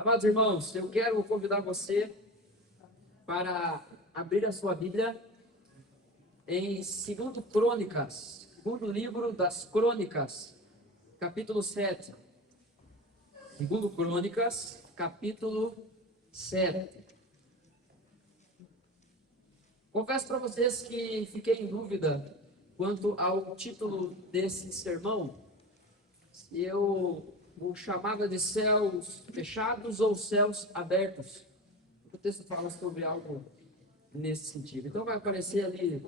Amados irmãos, eu quero convidar você para abrir a sua Bíblia em 2 Crônicas, segundo livro das Crônicas, capítulo 7. 2 Crônicas, capítulo 7. Confesso para vocês que fiquei em dúvida quanto ao título desse sermão. Eu o chamava de céus fechados ou céus abertos. O texto fala sobre algo nesse sentido. Então vai aparecer ali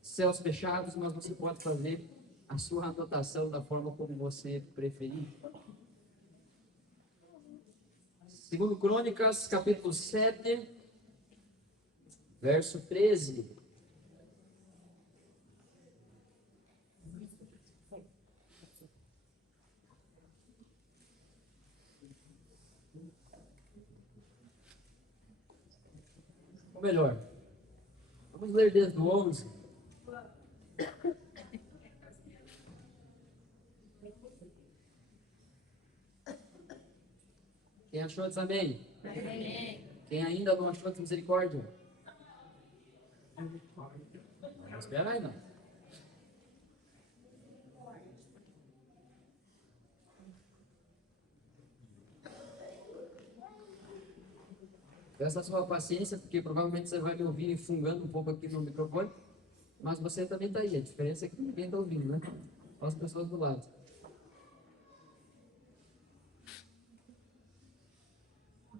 céus fechados, mas você pode fazer a sua anotação da forma como você preferir. 2 Crônicas, capítulo 7, verso 13. Ou melhor, vamos ler desde o 11. Quem achou, diz amém. Amém. Quem ainda não achou, diz misericórdia. Espera aí, não. Peça a sua paciência, porque provavelmente você vai me ouvir fungando um pouco aqui no microfone, mas você também está aí. A diferença é que ninguém está ouvindo, né? Só as pessoas do lado.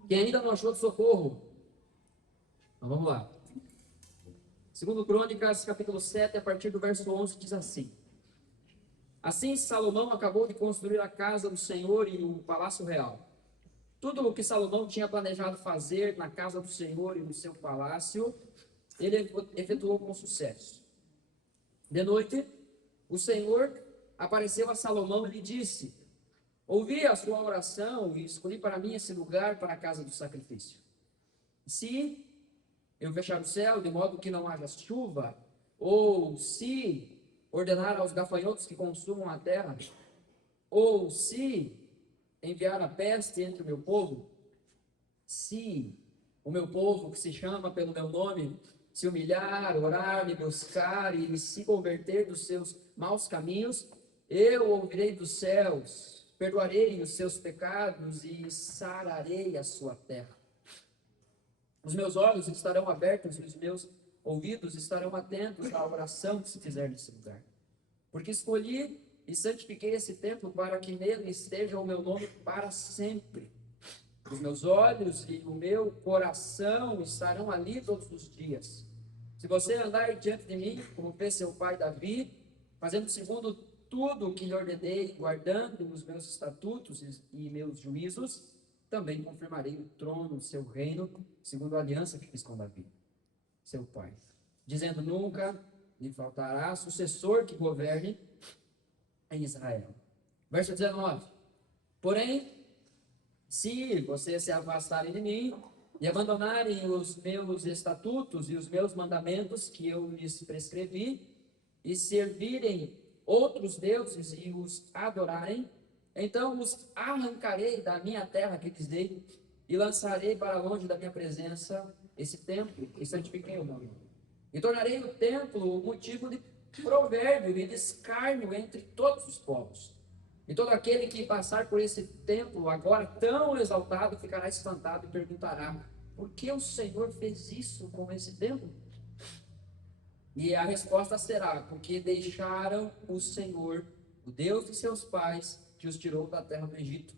Quem ainda não achou de socorro? Então vamos lá. 2 Crônicas, capítulo 7, a partir do verso 11, diz assim: Assim Salomão acabou de construir a casa do Senhor e o palácio real. Tudo o que Salomão tinha planejado fazer na casa do Senhor e no seu palácio, ele efetuou com sucesso. De noite, o Senhor apareceu a Salomão e lhe disse: Ouvi a sua oração e escolhi para mim esse lugar para a casa do sacrifício. Se eu fechar o céu de modo que não haja chuva, ou se ordenar aos gafanhotos que consumam a terra, ou se enviar a peste entre o meu povo, se o meu povo que se chama pelo meu nome se humilhar, orar, me buscar e se converter dos seus maus caminhos, eu ouvirei dos céus, perdoarei os seus pecados e sararei a sua terra. Os meus olhos estarão abertos e os meus ouvidos estarão atentos à oração que se fizer nesse lugar. Porque escolhi e santifiquei esse templo para que nele esteja o meu nome para sempre. Os meus olhos e o meu coração estarão ali todos os dias. Se você andar diante de mim, como fez seu pai Davi, fazendo segundo tudo o que lhe ordenei, guardando os meus estatutos e meus juízos, também confirmarei o trono do seu reino, segundo a aliança que fiz com Davi, seu pai. Dizendo: nunca lhe faltará sucessor que governe em Israel. Verso 19. Porém, se vocês se afastarem de mim e abandonarem os meus estatutos e os meus mandamentos que eu lhes prescrevi, e servirem outros deuses e os adorarem, então os arrancarei da minha terra que lhes dei e lançarei para longe da minha presença esse templo e santifiquei o nome. E tornarei o templo motivo de provérbio e de escárnio entre todos os povos. E todo aquele que passar por esse templo agora tão exaltado ficará espantado e perguntará: por que o Senhor fez isso com esse templo? E a resposta será: porque deixaram o Senhor, o Deus de seus pais, que os tirou da terra do Egito,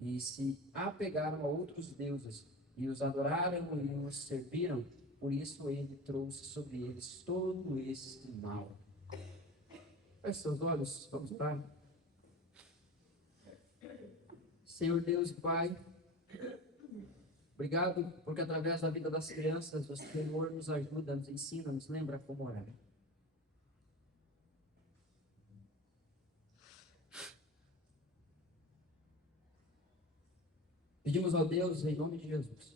e se apegaram a outros deuses, e os adoraram e os serviram. Por isso ele trouxe sobre eles todo esse mal. Feche seus olhos, vamos orar. Senhor Deus e Pai, obrigado porque através da vida das crianças o Senhor nos ajuda, nos ensina, nos lembra como orar. Pedimos ao Deus, em nome de Jesus,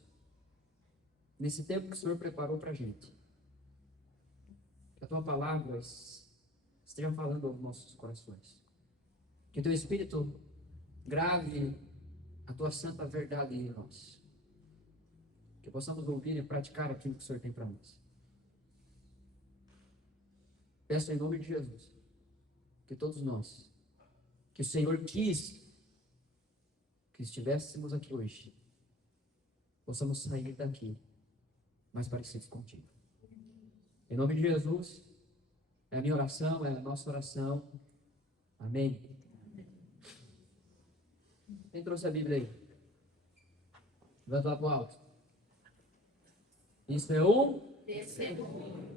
nesse tempo que o Senhor preparou para a gente, que a Tua palavra esteja falando aos nossos corações. Que Teu Espírito grave a tua santa verdade em nós. Que possamos ouvir e praticar aquilo que o Senhor tem para nós. Peço em nome de Jesus, que todos nós, que o Senhor quis que estivéssemos aqui hoje, possamos sair daqui mais parecidos contigo. Em nome de Jesus, é a minha oração, é a nossa oração. Amém. Quem trouxe a Bíblia aí? Levanta lá para o alto. Isso é um testemunho.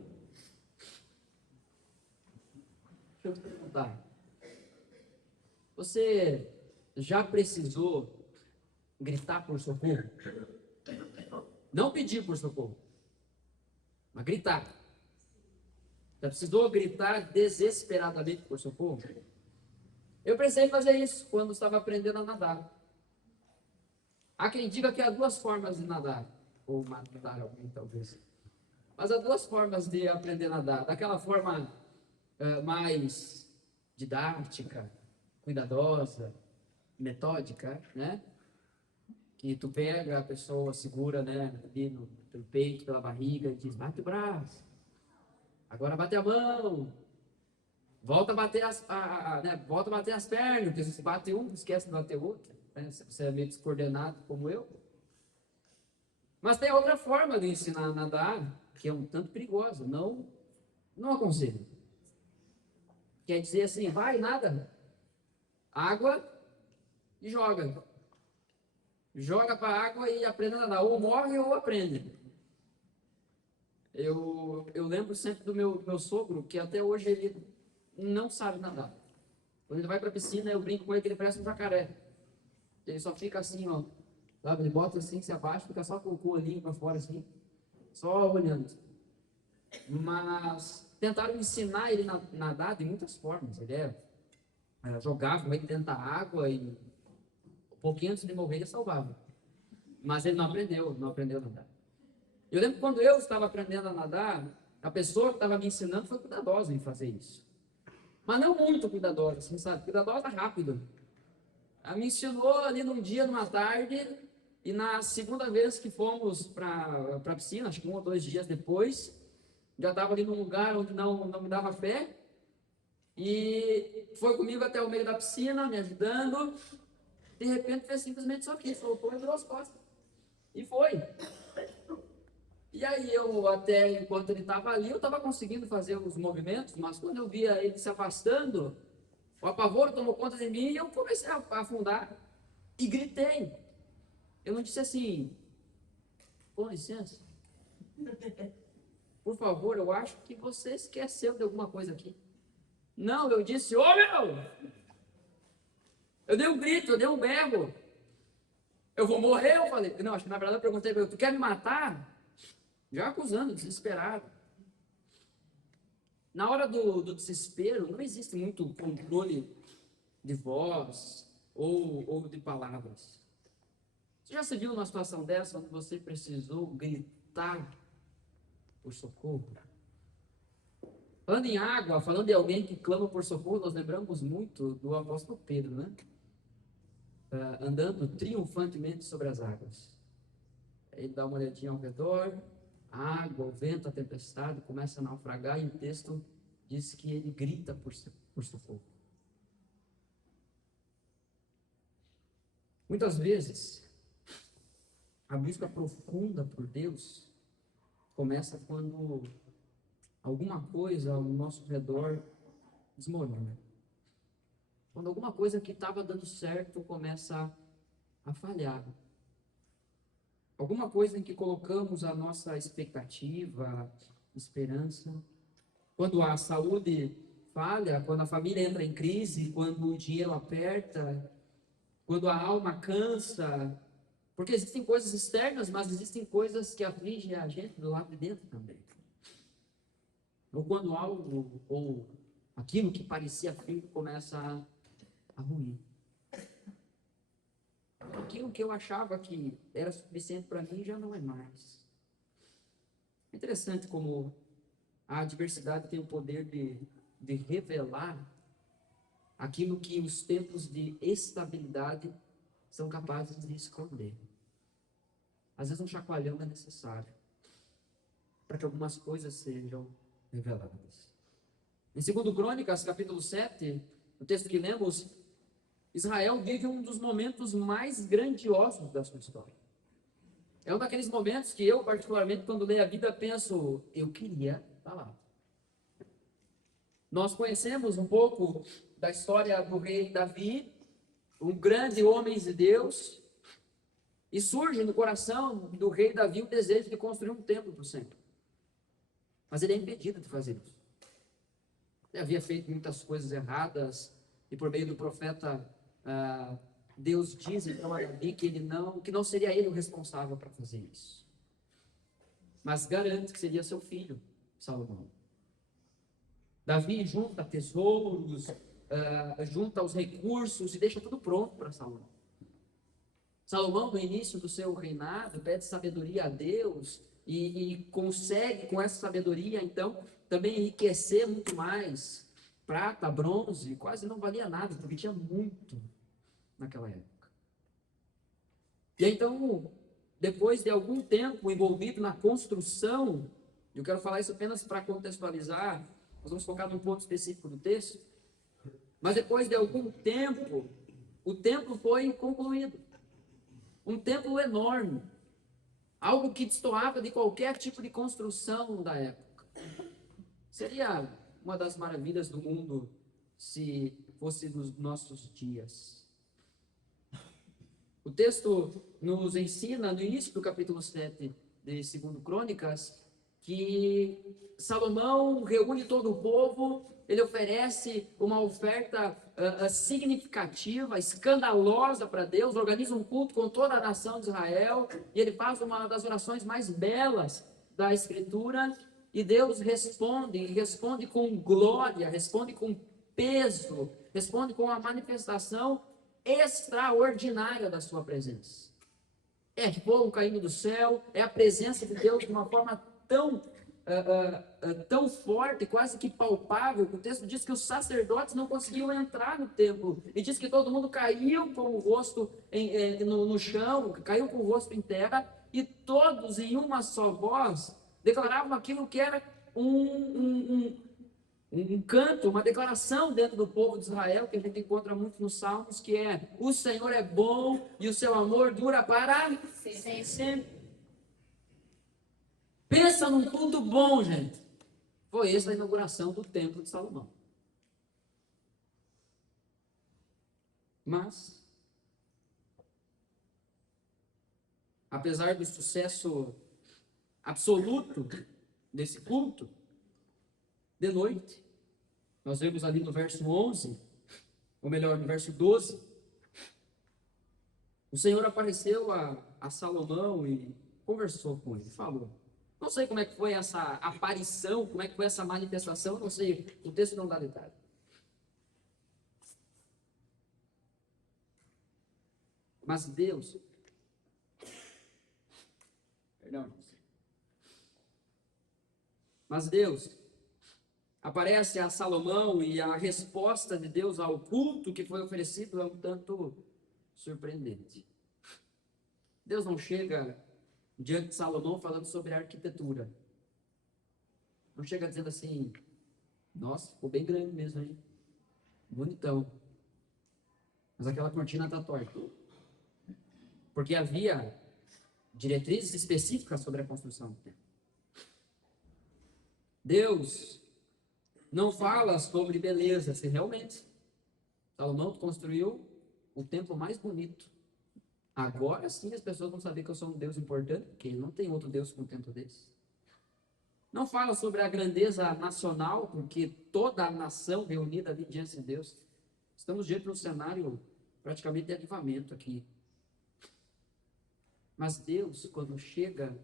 Deixa eu te perguntar. Você já precisou gritar por socorro? Não pedir por socorro, mas gritar. Já precisou gritar desesperadamente por socorro? Eu precisei fazer isso quando estava aprendendo a nadar. Há quem diga que há duas formas de nadar, ou matar alguém talvez. Mas há duas formas de aprender a nadar. Daquela forma mais didática, cuidadosa, metódica, né? Que tu pega a pessoa, segura, né, ali pelo peito, pela barriga, e diz, bate o braço, agora bate a mão, volta a bater volta a bater as pernas, porque se você bate um, esquece de bater outro, né? Se você é meio descoordenado como eu. Mas tem outra forma de ensinar a nadar, que é um tanto perigosa, não aconselho. Quer dizer assim, vai, nada, água e joga. Joga para a água e aprende a nadar, ou morre ou aprende. Eu lembro sempre do meu sogro, que até hoje ele não sabe nadar. Quando ele vai para a piscina, eu brinco com ele que ele parece um jacaré. Ele só fica assim, ó, sabe? Ele bota assim, se abaixa, fica só com o cu ali para fora, assim, só olhando. Mas tentaram ensinar ele a nadar de muitas formas. Ele jogava com ele dentro da água e um pouquinho antes de morrer ele salvava. Mas ele não aprendeu a nadar. Eu lembro que quando eu estava aprendendo a nadar, a pessoa que estava me ensinando foi cuidadosa em fazer isso. Mas não muito cuidadosa, assim, sabe? Cuidadosa rápido. Ela me ensinou ali num dia, numa tarde, e na segunda vez que fomos para a piscina, acho que 1 ou 2 dias depois, já estava ali num lugar onde não me dava pé, e foi comigo até o meio da piscina, me ajudando. De repente fez simplesmente isso aqui, soltou e virou as costas. E foi. E aí eu até, enquanto ele estava ali, eu estava conseguindo fazer os movimentos, mas quando eu via ele se afastando, o apavoro tomou conta de mim e eu comecei a afundar e gritei. Eu não disse assim, com licença, por favor, eu acho que você esqueceu de alguma coisa aqui. Não, eu disse, ô meu! Eu dei um grito, eu dei um berro. Eu vou morrer, eu falei. Não, acho que na verdade eu perguntei para ele, tu quer me matar? Já acusando, desesperado. Na hora do desespero, não existe muito controle de voz ou de palavras. Você já se viu numa situação dessa, onde você precisou gritar por socorro? Falando em água, falando de alguém que clama por socorro, nós lembramos muito do apóstolo Pedro, né? Andando triunfantemente sobre as águas. Ele dá uma olhadinha ao redor, a água, o vento, a tempestade começa a naufragar e o texto diz que ele grita por socorro. Muitas vezes, a busca profunda por Deus começa quando alguma coisa ao nosso redor desmorona. Quando alguma coisa que estava dando certo começa a falhar. Alguma coisa em que colocamos a nossa expectativa, esperança. Quando a saúde falha, quando a família entra em crise, quando o dinheiro aperta, quando a alma cansa. Porque existem coisas externas, mas existem coisas que afligem a gente do lado de dentro também. Ou quando algo, ou aquilo que parecia firme começa a ruir. Aquilo que eu achava que era suficiente para mim já não é mais. É interessante como a adversidade tem o poder de revelar aquilo que os tempos de estabilidade são capazes de esconder. Às vezes um chacoalhão é necessário para que algumas coisas sejam reveladas. Em 2 Crônicas, capítulo 7, o texto que lemos, Israel vive um dos momentos mais grandiosos da sua história. É um daqueles momentos que eu, particularmente, quando leio a Bíblia, penso, eu queria estar lá. Nós conhecemos um pouco da história do rei Davi, um grande homem de Deus, e surge no coração do rei Davi o desejo de construir um templo para o Senhor. Mas ele é impedido de fazer isso. Ele havia feito muitas coisas erradas, e por meio do profeta, Deus diz então a Davi que não seria ele o responsável para fazer isso. Mas garante que seria seu filho, Salomão. Davi junta tesouros, junta os recursos e deixa tudo pronto para Salomão. Salomão, no início do seu reinado, pede sabedoria a Deus e consegue, com essa sabedoria, então, também enriquecer muito mais. Prata, bronze, quase não valia nada, porque tinha muito naquela época. E então, depois de algum tempo envolvido na construção, eu quero falar isso apenas para contextualizar, nós vamos focar num ponto específico do texto, mas depois de algum tempo, o templo foi concluído. Um templo enorme, algo que destoava de qualquer tipo de construção da época. Seria uma das maravilhas do mundo se fosse nos nossos dias. O texto nos ensina, no início do capítulo 7 de 2 Crônicas, que Salomão reúne todo o povo, ele oferece uma oferta significativa, escandalosa para Deus, organiza um culto com toda a nação de Israel, e ele faz uma das orações mais belas da Escritura, e Deus responde com glória, responde com peso, responde com a manifestação extraordinária da sua presença. É fogo caindo do céu, é a presença de Deus de uma forma tão forte, quase que palpável, que o texto diz que os sacerdotes não conseguiam entrar no templo, e diz que todo mundo caiu com o rosto no chão, caiu com o rosto em terra, e todos em uma só voz declaravam aquilo que era um canto, uma declaração dentro do povo de Israel, que a gente encontra muito nos Salmos, que é: o Senhor é bom e o seu amor dura para sempre. Pensa num culto bom, gente. Foi essa a inauguração do Templo de Salomão. Mas, apesar do sucesso absoluto desse culto, de noite, nós vemos ali no verso 11, ou melhor, no verso 12, o Senhor apareceu a Salomão e conversou com ele, falou. Não sei como é que foi essa aparição, como é que foi essa manifestação, não sei, o texto não dá detalhe. Mas Deus, mas Deus aparece a Salomão, e a resposta de Deus ao culto que foi oferecido é um tanto surpreendente. Deus não chega diante de Salomão falando sobre arquitetura. Não chega dizendo assim: nossa, ficou bem grande mesmo, hein? Bonitão. Mas aquela cortina está torta. Porque havia diretrizes específicas sobre a construção do templo. Deus não fala sobre beleza, se realmente Salomão construiu o templo mais bonito. Agora sim as pessoas vão saber que eu sou um Deus importante, porque não tem outro Deus com um templo desse. Não fala sobre a grandeza nacional, porque toda a nação reunida ali diante de Deus. Estamos diante de um cenário praticamente de avivamento aqui. Mas Deus, quando chega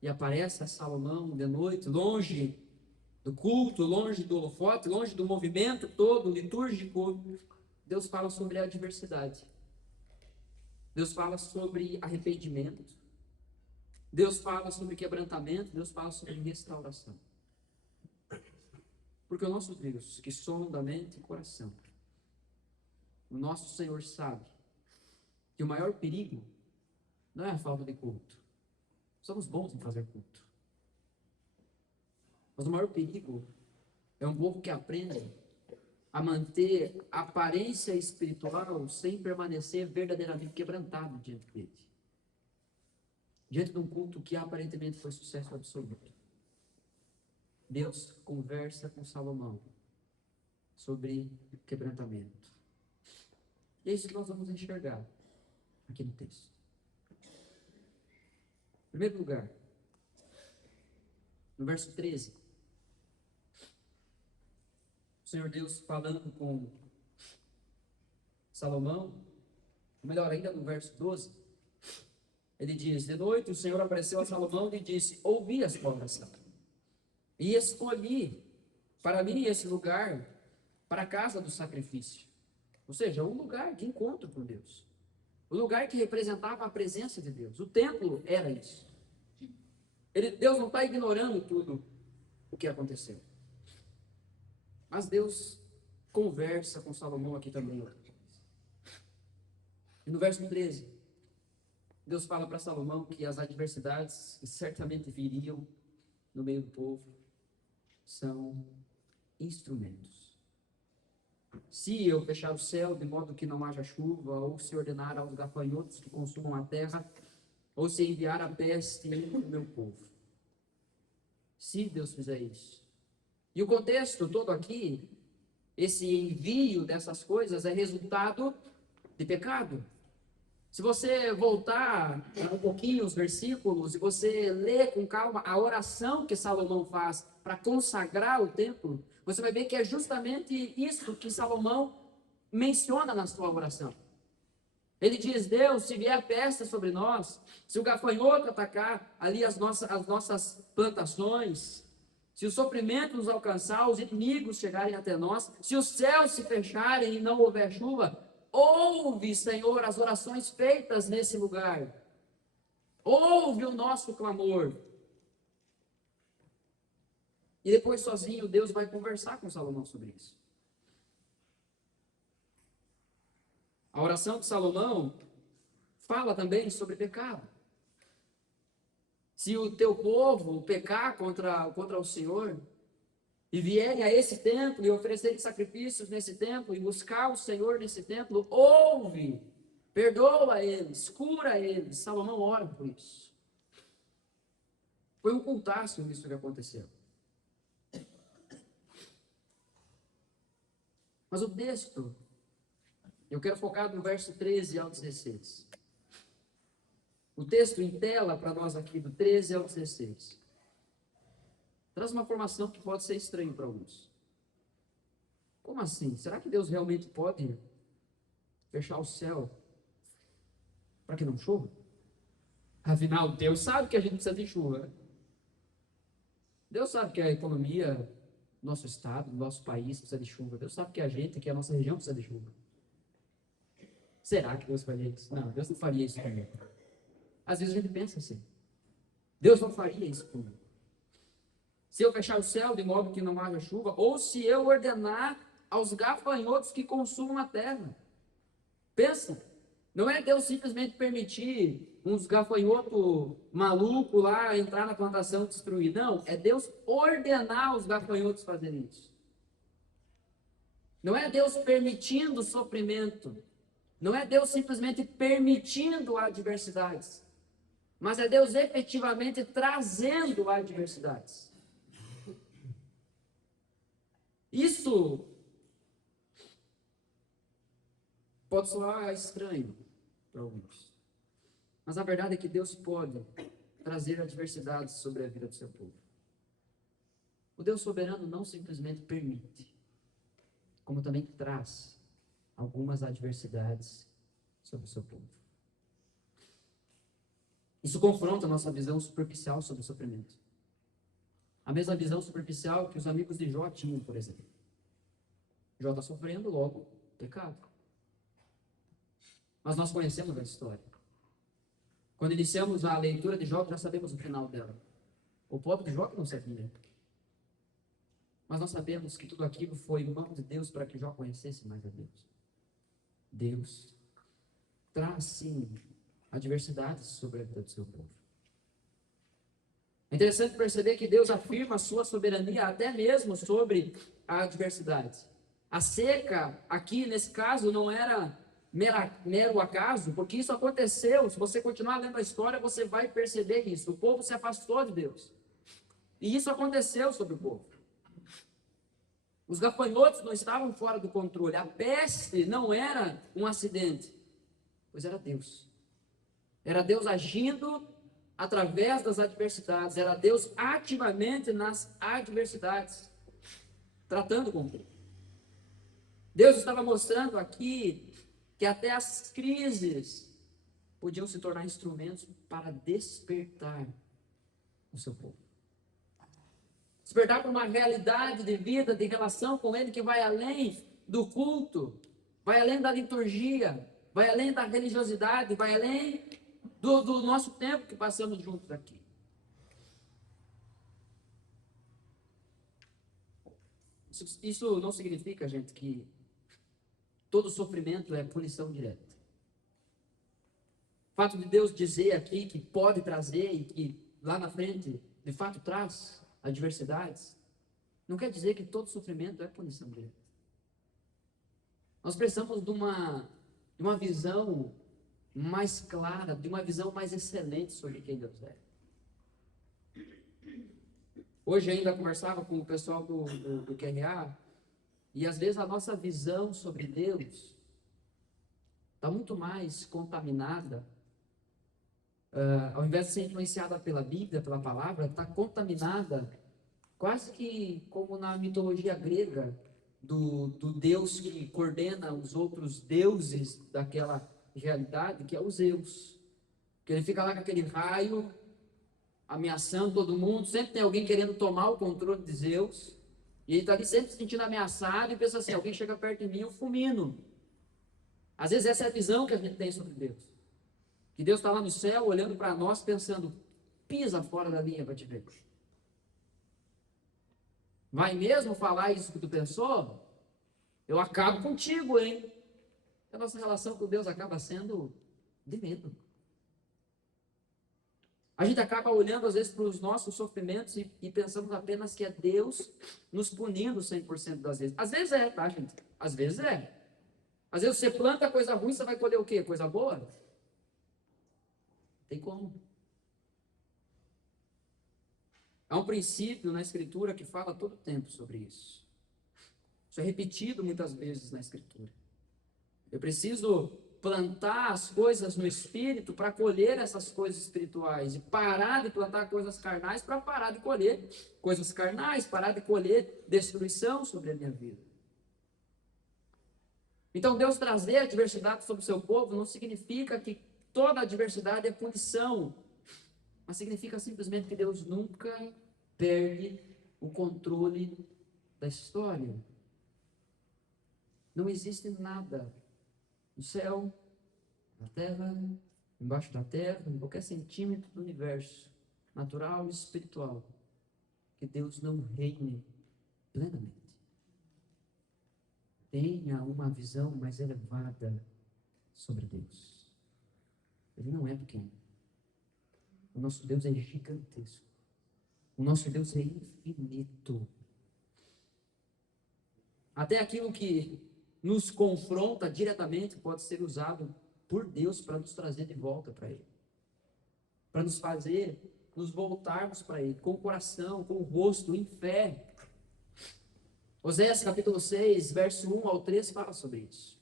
e aparece a Salomão de noite, longe do culto, longe do holofote, longe do movimento todo litúrgico, Deus fala sobre a diversidade. Deus fala sobre arrependimento. Deus fala sobre quebrantamento. Deus fala sobre restauração. Porque o nosso Deus, que sonda mente e coração, o nosso Senhor sabe que o maior perigo não é a falta de culto. Somos bons em fazer culto. Mas o maior perigo é um povo que aprende a manter a aparência espiritual sem permanecer verdadeiramente quebrantado diante dele. Diante de um culto que aparentemente foi sucesso absoluto. Deus conversa com Salomão sobre quebrantamento. E é isso que nós vamos enxergar aqui no texto. Em primeiro lugar, no verso 13, o Senhor Deus falando com Salomão, ou melhor ainda, no verso 12, ele diz: de noite o Senhor apareceu a Salomão e disse: ouvi a sua oração, e escolhi para mim esse lugar para a casa do sacrifício. Ou seja, um lugar de encontro com Deus. O lugar que representava a presença de Deus. O templo era isso. Deus não está ignorando tudo o que aconteceu. Mas Deus conversa com Salomão aqui também. E no verso 13, Deus fala para Salomão que as adversidades que certamente viriam no meio do povo são instrumentos. Se eu fechar o céu de modo que não haja chuva, ou se ordenar aos gafanhotos que consumam a terra, ou se enviar a peste entre o meu povo. Se Deus fizer isso. E o contexto todo aqui, esse envio dessas coisas é resultado de pecado. Se você voltar um pouquinho os versículos e você ler com calma a oração que Salomão faz para consagrar o templo, você vai ver que é justamente isso que Salomão menciona na sua oração. Ele diz: Deus, se vier peste sobre nós, se o gafanhoto atacar ali as nossas plantações, se o sofrimento nos alcançar, os inimigos chegarem até nós, se os céus se fecharem e não houver chuva, ouve, Senhor, as orações feitas nesse lugar. Ouve o nosso clamor. E depois, sozinho, Deus vai conversar com Salomão sobre isso. A oração de Salomão fala também sobre pecado. Se o teu povo pecar contra o Senhor, e vierem a esse templo e oferecerem sacrifícios nesse templo, e buscar o Senhor nesse templo, ouve, perdoa eles, cura eles. Salomão ora por isso. Foi um cultaço isso que aconteceu. Mas o texto, eu quero focar do verso 13 ao 16. O texto em tela para nós aqui, do 13 ao 16. Traz uma informação que pode ser estranha para alguns. Como assim? Será que Deus realmente pode fechar o céu para que não chova? Afinal, Deus sabe que a gente precisa de chuva, né? Deus sabe que a economia do nosso estado, do nosso país precisa de chuva. Deus sabe que a gente, que a nossa região precisa de chuva. Será que Deus faria isso? Não, Deus não faria isso comigo. Às vezes a gente pensa assim: Deus não faria isso comigo. Se eu fechar o céu de modo que não haja chuva, ou se eu ordenar aos gafanhotos que consumam a terra. Pensa, não é Deus simplesmente permitir uns gafanhotos malucos lá entrar na plantação e destruir. Não, é Deus ordenar os gafanhotos fazerem isso. Não é Deus permitindo o sofrimento. Não é Deus simplesmente permitindo adversidades. Mas é Deus efetivamente trazendo adversidades. Isso pode soar estranho para alguns. Mas a verdade é que Deus pode trazer adversidades sobre a vida do seu povo. O Deus soberano não simplesmente permite, como também traz algumas adversidades sobre o seu povo. Isso confronta a nossa visão superficial sobre o sofrimento. A mesma visão superficial que os amigos de Jó tinham, por exemplo. Jó está sofrendo, logo, pecado. Mas nós conhecemos a história. Quando iniciamos a leitura de Jó, já sabemos o final dela. O pobre de Jó que não sabia. Mas nós sabemos que tudo aquilo foi mão de Deus para que Jó conhecesse mais a Deus. Deus traz, sim, adversidades sobre a vida do seu povo. É interessante perceber que Deus afirma a sua soberania até mesmo sobre a adversidade. A seca, aqui nesse caso, não era mero acaso, porque isso aconteceu. Se você continuar lendo a história, você vai perceber isso. O povo se afastou de Deus. E isso aconteceu sobre o povo. Os gafanhotos não estavam fora do controle. A peste não era um acidente, pois era Deus. Era Deus agindo através das adversidades. Era Deus ativamente nas adversidades, tratando com o povo. Deus estava mostrando aqui que até as crises podiam se tornar instrumentos para despertar o seu povo. Despertar para uma realidade de vida, de relação com Ele que vai além do culto, vai além da liturgia, vai além da religiosidade, vai além do nosso tempo que passamos juntos aqui. Isso não significa, gente, que todo sofrimento é punição direta. O fato de Deus dizer aqui que pode trazer e que lá na frente, de fato, traz adversidades, não quer dizer que todo sofrimento é punição direta. Nós precisamos de uma visão mais clara, de uma visão mais excelente sobre quem Deus é. Hoje ainda conversava com o pessoal do QRA, e às vezes a nossa visão sobre Deus está muito mais contaminada, ao invés de ser influenciada pela Bíblia, pela palavra, está contaminada quase que como na mitologia grega, do Deus que coordena os outros deuses daquela realidade, que é o Zeus. Que ele fica lá com aquele raio, ameaçando todo mundo, sempre tem alguém querendo tomar o controle de Zeus, e ele está ali sempre se sentindo ameaçado, e pensa assim, alguém chega perto de mim, eu fulmino. Às vezes essa é a visão que a gente tem sobre Deus. Que Deus está lá no céu, olhando para nós, pensando, pisa fora da linha para te ver. Vai mesmo falar isso que tu pensou? Eu acabo contigo, hein? A nossa relação com Deus acaba sendo de medo. A gente acaba olhando às vezes para os nossos sofrimentos e pensamos apenas que é Deus nos punindo 100% das vezes. Às vezes é, tá, gente? Às vezes é. Às vezes você planta coisa ruim, você vai colher o quê? Coisa boa? Tem como. Há um princípio na Escritura que fala todo o tempo sobre isso. Isso é repetido muitas vezes na Escritura. Eu preciso plantar as coisas no Espírito para colher essas coisas espirituais. E parar de plantar coisas carnais para parar de colher coisas carnais, parar de colher destruição sobre a minha vida. Então, Deus trazer a adversidade sobre o seu povo não significa que toda adversidade é punição, mas significa simplesmente que Deus nunca perde o controle da história. Não existe nada no céu, na terra, embaixo da terra, em qualquer centímetro do universo, natural e espiritual, que Deus não reine plenamente. Tenha uma visão mais elevada sobre Deus. Ele não é pequeno. O nosso Deus é gigantesco. O nosso Deus é infinito. Até aquilo que nos confronta diretamente pode ser usado por Deus para nos trazer de volta para Ele. Para nos fazer nos voltarmos para Ele, com o coração, com o rosto, em fé. Oséias capítulo 6, verso 1 ao 3 fala sobre isso.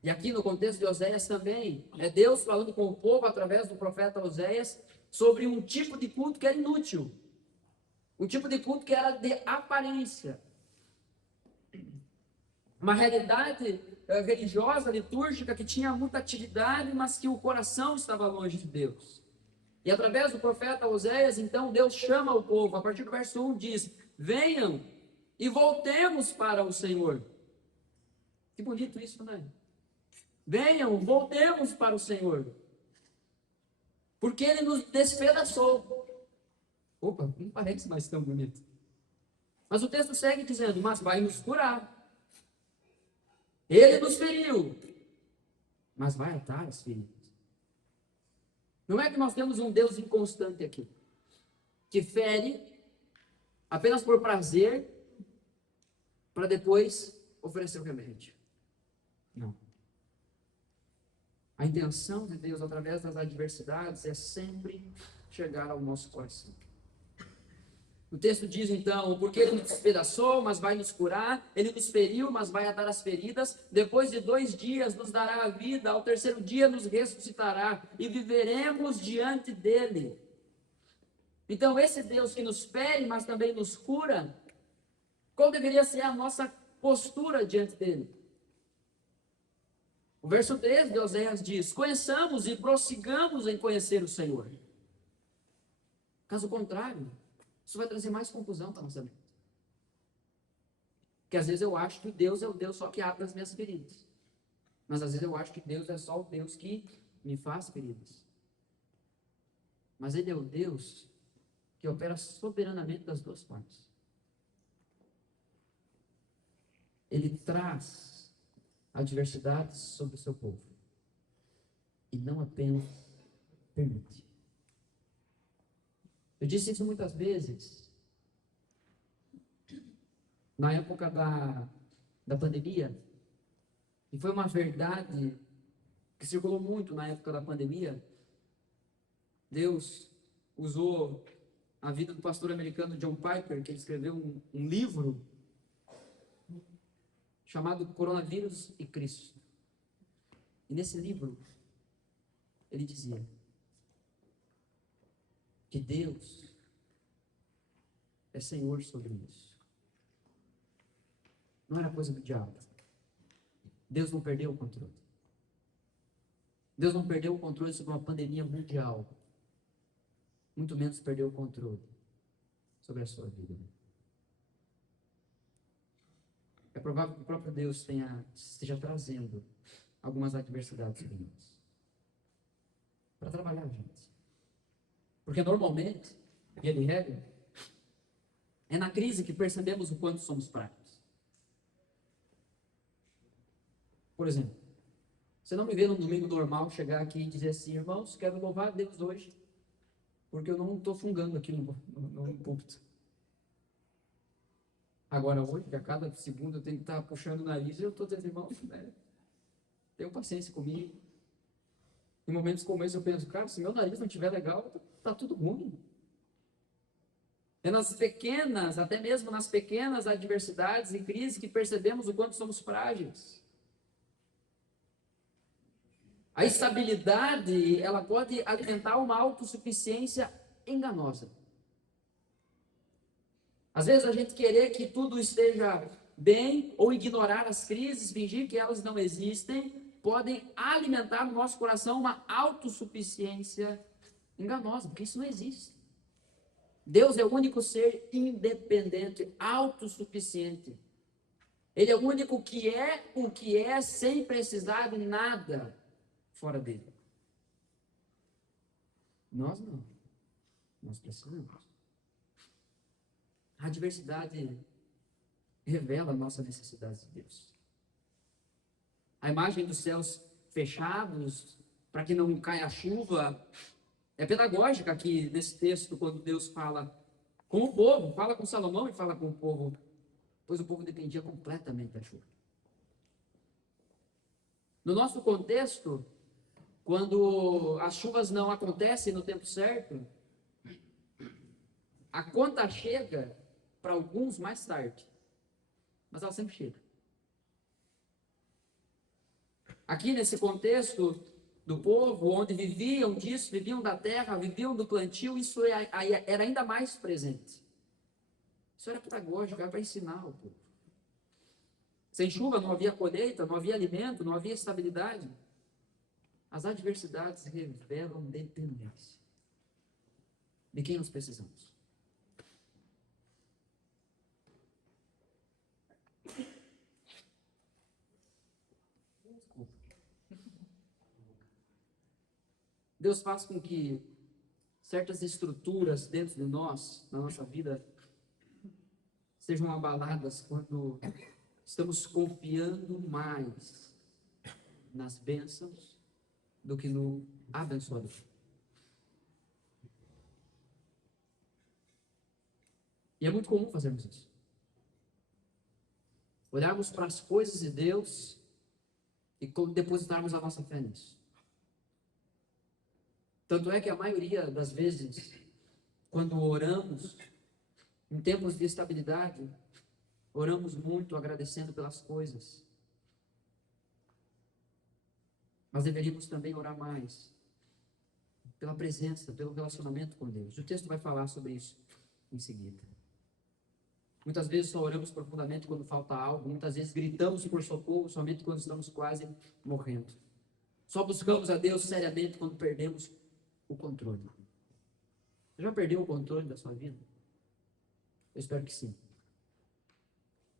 E aqui no contexto de Oséias também, é Deus falando com o povo através do profeta Oséias sobre um tipo de culto que era inútil. Um tipo de culto que era de aparência. Uma realidade religiosa, litúrgica, que tinha muita atividade, mas que o coração estava longe de Deus. E através do profeta Oséias, então, Deus chama o povo. A partir do verso 1 diz, venham e voltemos para o Senhor. Que bonito isso, né? Venham, voltemos para o Senhor. Porque Ele nos despedaçou. Opa, não parece mais tão bonito. Mas o texto segue dizendo, mas vai nos curar. Ele nos feriu, mas vai atar as feridas. Não é que nós temos um Deus inconstante aqui, que fere apenas por prazer, para depois oferecer o remédio. Não. A intenção de Deus através das adversidades é sempre chegar ao nosso coração. O texto diz então, porque ele nos despedaçou, mas vai nos curar, ele nos feriu, mas vai atar as feridas, depois de 2 dias nos dará a vida, ao 3º dia nos ressuscitará, e viveremos diante dele. Então esse Deus que nos fere, mas também nos cura, qual deveria ser a nossa postura diante dele? O verso 3 de Oséias diz, conheçamos e prossigamos em conhecer o Senhor. Caso contrário, isso vai trazer mais confusão para a nossa mente. Porque às vezes eu acho que Deus é o Deus só que abre as minhas feridas. Mas às vezes eu acho que Deus é só o Deus que me faz feridas. Mas Ele é o Deus que opera soberanamente das 2 formas. Ele traz adversidades sobre o seu povo. E não apenas permite. Eu disse isso muitas vezes, na época da pandemia, e foi uma verdade que circulou muito na época da pandemia. Deus usou a vida do pastor americano John Piper, que ele escreveu um livro chamado Coronavírus e Cristo. E nesse livro, ele dizia que Deus é Senhor sobre isso. Não era coisa do diabo. Deus não perdeu o controle. Deus não perdeu o controle sobre uma pandemia mundial. Muito menos perdeu o controle sobre a sua vida. É provável que o próprio Deus esteja trazendo algumas adversidades sobre nós. Para trabalhar, gente. Porque normalmente, via de regra, é na crise que percebemos o quanto somos fracos. Por exemplo, você não me vê num domingo normal chegar aqui e dizer assim, irmãos, quero louvar a Deus hoje, porque eu não estou fungando aqui no púlpito. Agora hoje, a cada segundo eu tenho que estar puxando o nariz, e eu estou dizendo, irmãos, tenham paciência comigo. Em momentos como esse eu penso, cara, se meu nariz não estiver legal, está tudo ruim. É nas pequenas, até mesmo nas pequenas adversidades e crises que percebemos o quanto somos frágeis. A estabilidade, ela pode alimentar uma autossuficiência enganosa. Às vezes a gente querer que tudo esteja bem ou ignorar as crises, fingir que elas não existem, podem alimentar no nosso coração uma autossuficiência enganosa, porque isso não existe. Deus é o único ser independente, autossuficiente. Ele é o único que é o que é sem precisar de nada fora dele. Nós não. Nós precisamos. A adversidade revela a nossa necessidade de Deus. A imagem dos céus fechados, para que não caia a chuva, é pedagógica aqui nesse texto, quando Deus fala com o povo, fala com Salomão e fala com o povo, pois o povo dependia completamente da chuva. No nosso contexto, quando as chuvas não acontecem no tempo certo, a conta chega para alguns mais tarde, mas ela sempre chega. Aqui nesse contexto do povo, onde viviam disso, viviam da terra, viviam do plantio, isso era ainda mais presente. Isso era pedagógico, era para ensinar o povo. Sem chuva não havia colheita, não havia alimento, não havia estabilidade. As adversidades revelam dependência. De quem nós precisamos? Deus faz com que certas estruturas dentro de nós, na nossa vida, sejam abaladas quando estamos confiando mais nas bênçãos do que no abençoador. E é muito comum fazermos isso. Olharmos para as coisas de Deus e depositarmos a nossa fé nisso. Tanto é que a maioria das vezes, quando oramos, em tempos de estabilidade, oramos muito agradecendo pelas coisas. Mas deveríamos também orar mais pela presença, pelo relacionamento com Deus. O texto vai falar sobre isso em seguida. Muitas vezes só oramos profundamente quando falta algo, muitas vezes gritamos por socorro somente quando estamos quase morrendo. Só buscamos a Deus seriamente quando perdemos o controle. Você já perdeu o controle da sua vida? Eu espero que sim.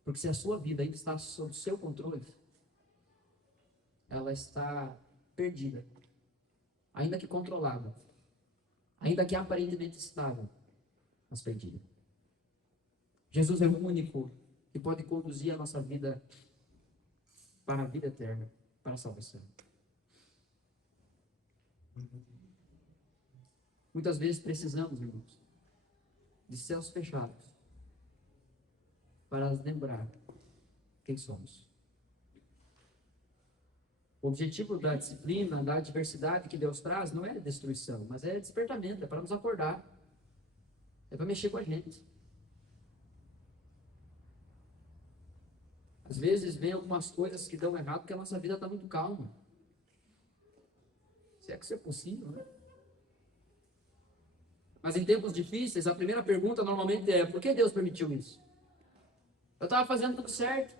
Porque se a sua vida ainda está sob o seu controle, ela está perdida. Ainda que controlada. Ainda que aparentemente estável, mas perdida. Jesus é o único que pode conduzir a nossa vida para a vida eterna, para a salvação. Muitas vezes precisamos, irmãos, de céus fechados para lembrar quem somos. O objetivo da disciplina, da adversidade que Deus traz, não é destruição, mas é despertamento, é para nos acordar, é para mexer com a gente. Às vezes vem algumas coisas que dão errado porque a nossa vida está muito calma. Se é que isso é possível, né? Mas em tempos difíceis, a primeira pergunta normalmente é: por que Deus permitiu isso? Eu estava fazendo tudo certo.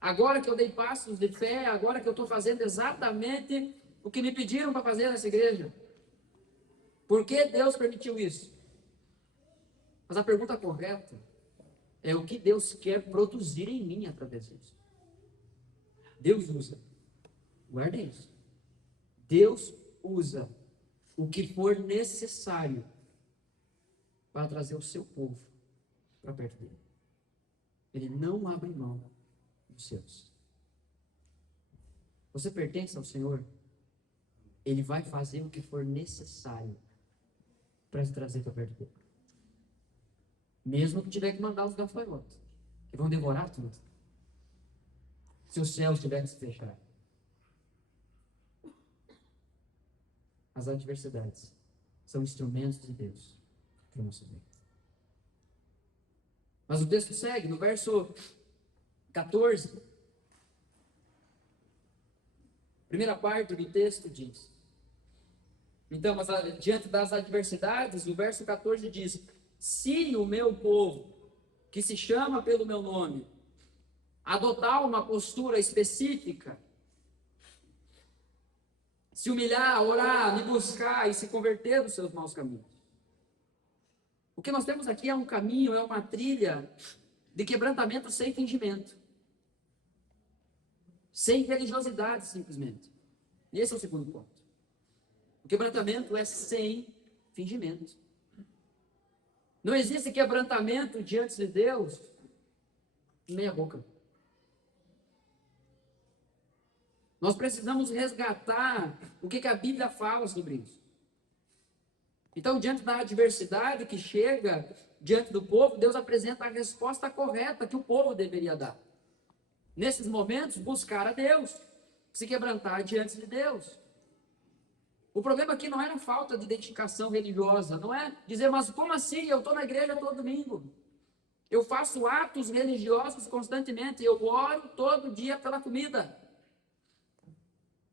Agora que eu dei passos de fé, agora que eu estou fazendo exatamente o que me pediram para fazer nessa igreja. Por que Deus permitiu isso? Mas a pergunta correta é o que Deus quer produzir em mim através disso. Deus usa. Guarda isso. Deus usa o que for necessário para trazer o seu povo para perto dele. Ele não abre mão dos seus. Você pertence ao Senhor? Ele vai fazer o que for necessário para te trazer para perto dele. Mesmo que tiver que mandar os gafanhotos, que vão devorar tudo. Se os céus tiverem que se fechar. As adversidades são instrumentos de Deus para o nosso bem. Mas o texto segue, no verso 14. Primeira parte do texto diz: então, mas diante das adversidades, o verso 14 diz: se o meu povo, que se chama pelo meu nome, adotar uma postura específica, se humilhar, orar, me buscar e se converter dos seus maus caminhos. O que nós temos aqui é um caminho, é uma trilha de quebrantamento sem fingimento. Sem religiosidade, simplesmente. E esse é o segundo ponto. O quebrantamento é sem fingimento. Não existe quebrantamento diante de Deus meia boca. Nós precisamos resgatar o que a Bíblia fala sobre isso. Então, diante da adversidade que chega diante do povo, Deus apresenta a resposta correta que o povo deveria dar. Nesses momentos, buscar a Deus, se quebrantar diante de Deus. O problema aqui não era falta de identificação religiosa, não é dizer, mas como assim? Eu estou na igreja todo domingo. Eu faço atos religiosos constantemente, eu oro todo dia pela comida.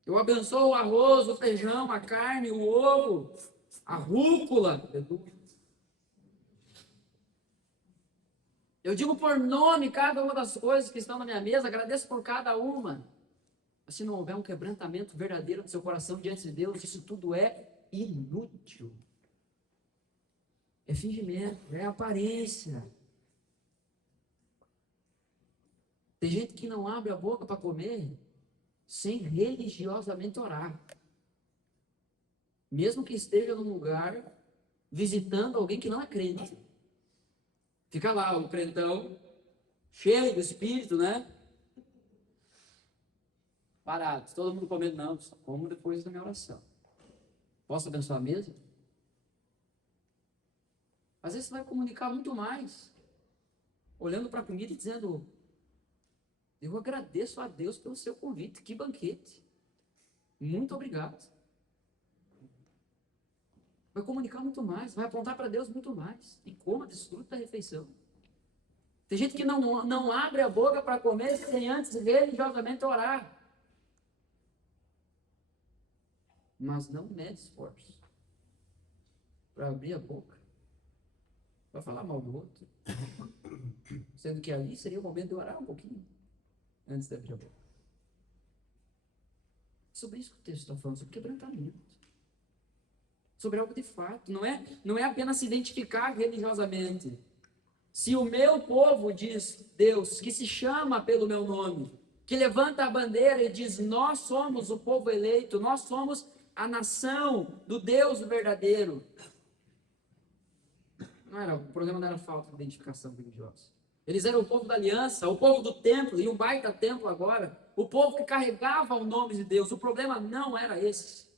Eu abençoo o arroz, o feijão, a carne, o ovo, a rúcula. Eu digo por nome cada uma das coisas que estão na minha mesa, agradeço por cada uma. Mas se não houver um quebrantamento verdadeiro do seu coração diante de Deus, isso tudo é inútil. É fingimento, é aparência. Tem gente que não abre a boca para comer sem religiosamente orar. Mesmo que esteja num lugar visitando alguém que não é crente. Fica lá o crentão, cheio do Espírito, né? parados, todo mundo comendo, não, só como depois da minha oração. Posso abençoar a mesa? Às vezes você vai comunicar muito mais, olhando para a comida e dizendo, eu agradeço a Deus pelo seu convite, que banquete. Muito obrigado. Vai comunicar muito mais, vai apontar para Deus muito mais. E coma, desfruta da refeição. Tem gente que não abre a boca para comer sem antes religiosamente orar. Mas não mede esforço para abrir a boca, para falar mal do outro. Sendo que ali seria o momento de orar um pouquinho, antes de abrir a boca. Sobre isso que o texto está falando, sobre quebrantamento. Sobre algo de fato. Não é apenas se identificar religiosamente. Se o meu povo, diz Deus, que se chama pelo meu nome, que levanta a bandeira e diz, nós somos o povo eleito, nós somos a nação do Deus verdadeiro. O problema não era falta de identificação religiosa. Eles eram o povo da aliança, o povo do templo, e um baita templo agora, o povo que carregava o nome de Deus. O problema não era esse.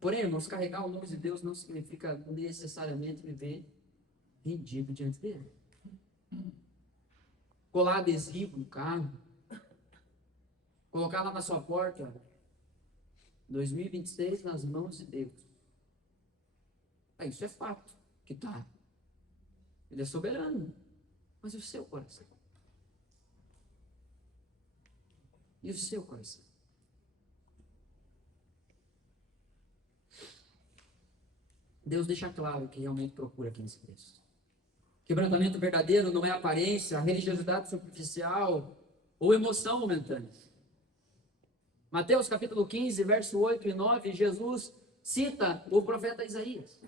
Porém, irmãos, carregar o nome de Deus não significa necessariamente viver rendido diante dele. Colar adesivo no carro, colocar lá na sua porta, 2026 nas mãos de Deus. Isso é fato, que tá. Ele é soberano. Mas e o seu coração? E o seu coração? Deus deixa claro que realmente procura aqui nesse texto. Quebrantamento verdadeiro não é aparência, religiosidade superficial ou emoção momentânea. Mateus capítulo 15, verso 8 e 9, Jesus cita o profeta Isaías,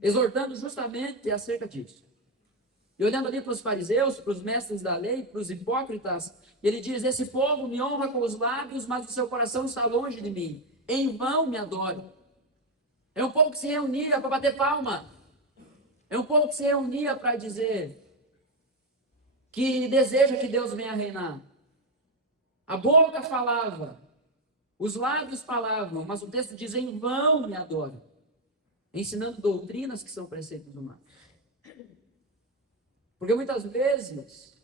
exortando justamente acerca disso. E olhando ali para os fariseus, para os mestres da lei, para os hipócritas, ele diz, esse povo me honra com os lábios, mas o seu coração está longe de mim. Em vão me adoro. É um povo que se reunia para bater palma. É um povo que se reunia para dizer que deseja que Deus venha reinar. A boca falava, os lábios falavam, mas o texto diz, em vão me adoram. Ensinando doutrinas que são preceitos humanos. Porque muitas vezes,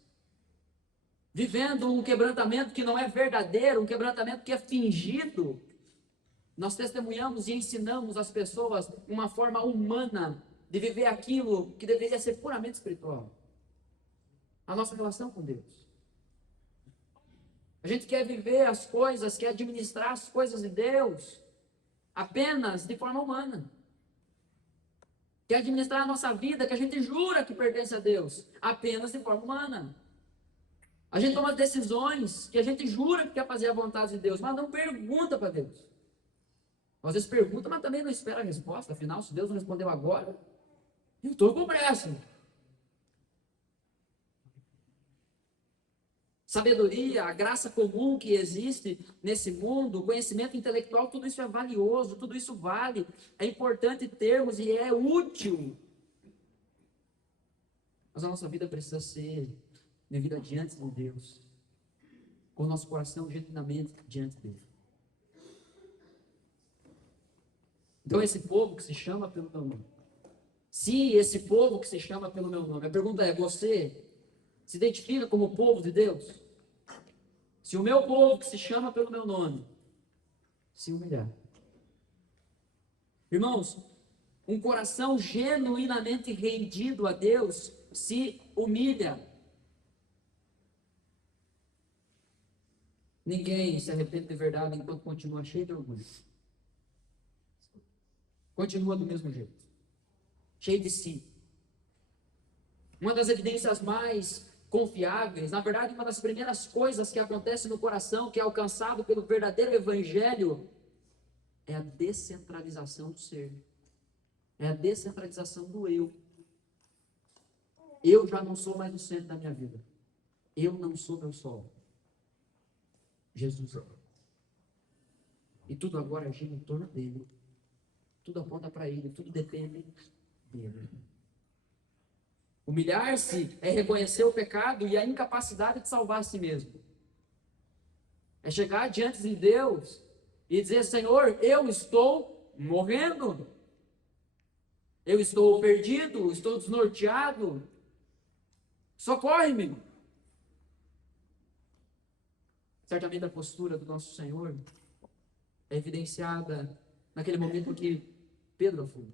vivendo um quebrantamento que não é verdadeiro, um quebrantamento que é fingido, nós testemunhamos e ensinamos às pessoas uma forma humana de viver aquilo que deveria ser puramente espiritual. A nossa relação com Deus. A gente quer viver as coisas, quer administrar as coisas de Deus apenas de forma humana. Quer administrar a nossa vida, que a gente jura que pertence a Deus, apenas de forma humana. A gente toma decisões que a gente jura que quer fazer a vontade de Deus, mas não pergunta para Deus. Às vezes pergunta, mas também não espera a resposta. Afinal, se Deus não respondeu agora, eu estou com pressa. Sabedoria, a graça comum que existe nesse mundo, o conhecimento intelectual, tudo isso é valioso, tudo isso vale, é importante termos e é útil. Mas a nossa vida precisa ser vivida diante de Deus, com o nosso coração genuinamente diante dele. Então esse povo que se chama pelo meu nome, se esse povo que se chama pelo meu nome, a pergunta é, você se identifica como povo de Deus? Se o meu povo que se chama pelo meu nome se humilhar. Irmãos, um coração genuinamente rendido a Deus se humilha. Ninguém se arrepende de verdade enquanto continua cheio de orgulho. Continua do mesmo jeito. Cheio de si. Uma das evidências mais confiáveis, na verdade, uma das primeiras coisas que acontece no coração, que é alcançado pelo verdadeiro evangelho, é a descentralização do ser. É a descentralização do eu. Eu já não sou mais o centro da minha vida. Eu não sou meu sol. Jesus é. E tudo agora gira em torno dele. Tudo aponta para ele, tudo depende dele. Humilhar-se é reconhecer o pecado e a incapacidade de salvar a si mesmo. É chegar diante de Deus e dizer: Senhor, eu estou morrendo. Eu estou perdido, estou desnorteado. Socorre-me. Certamente a postura do nosso Senhor é evidenciada naquele momento em que Pedro afunda.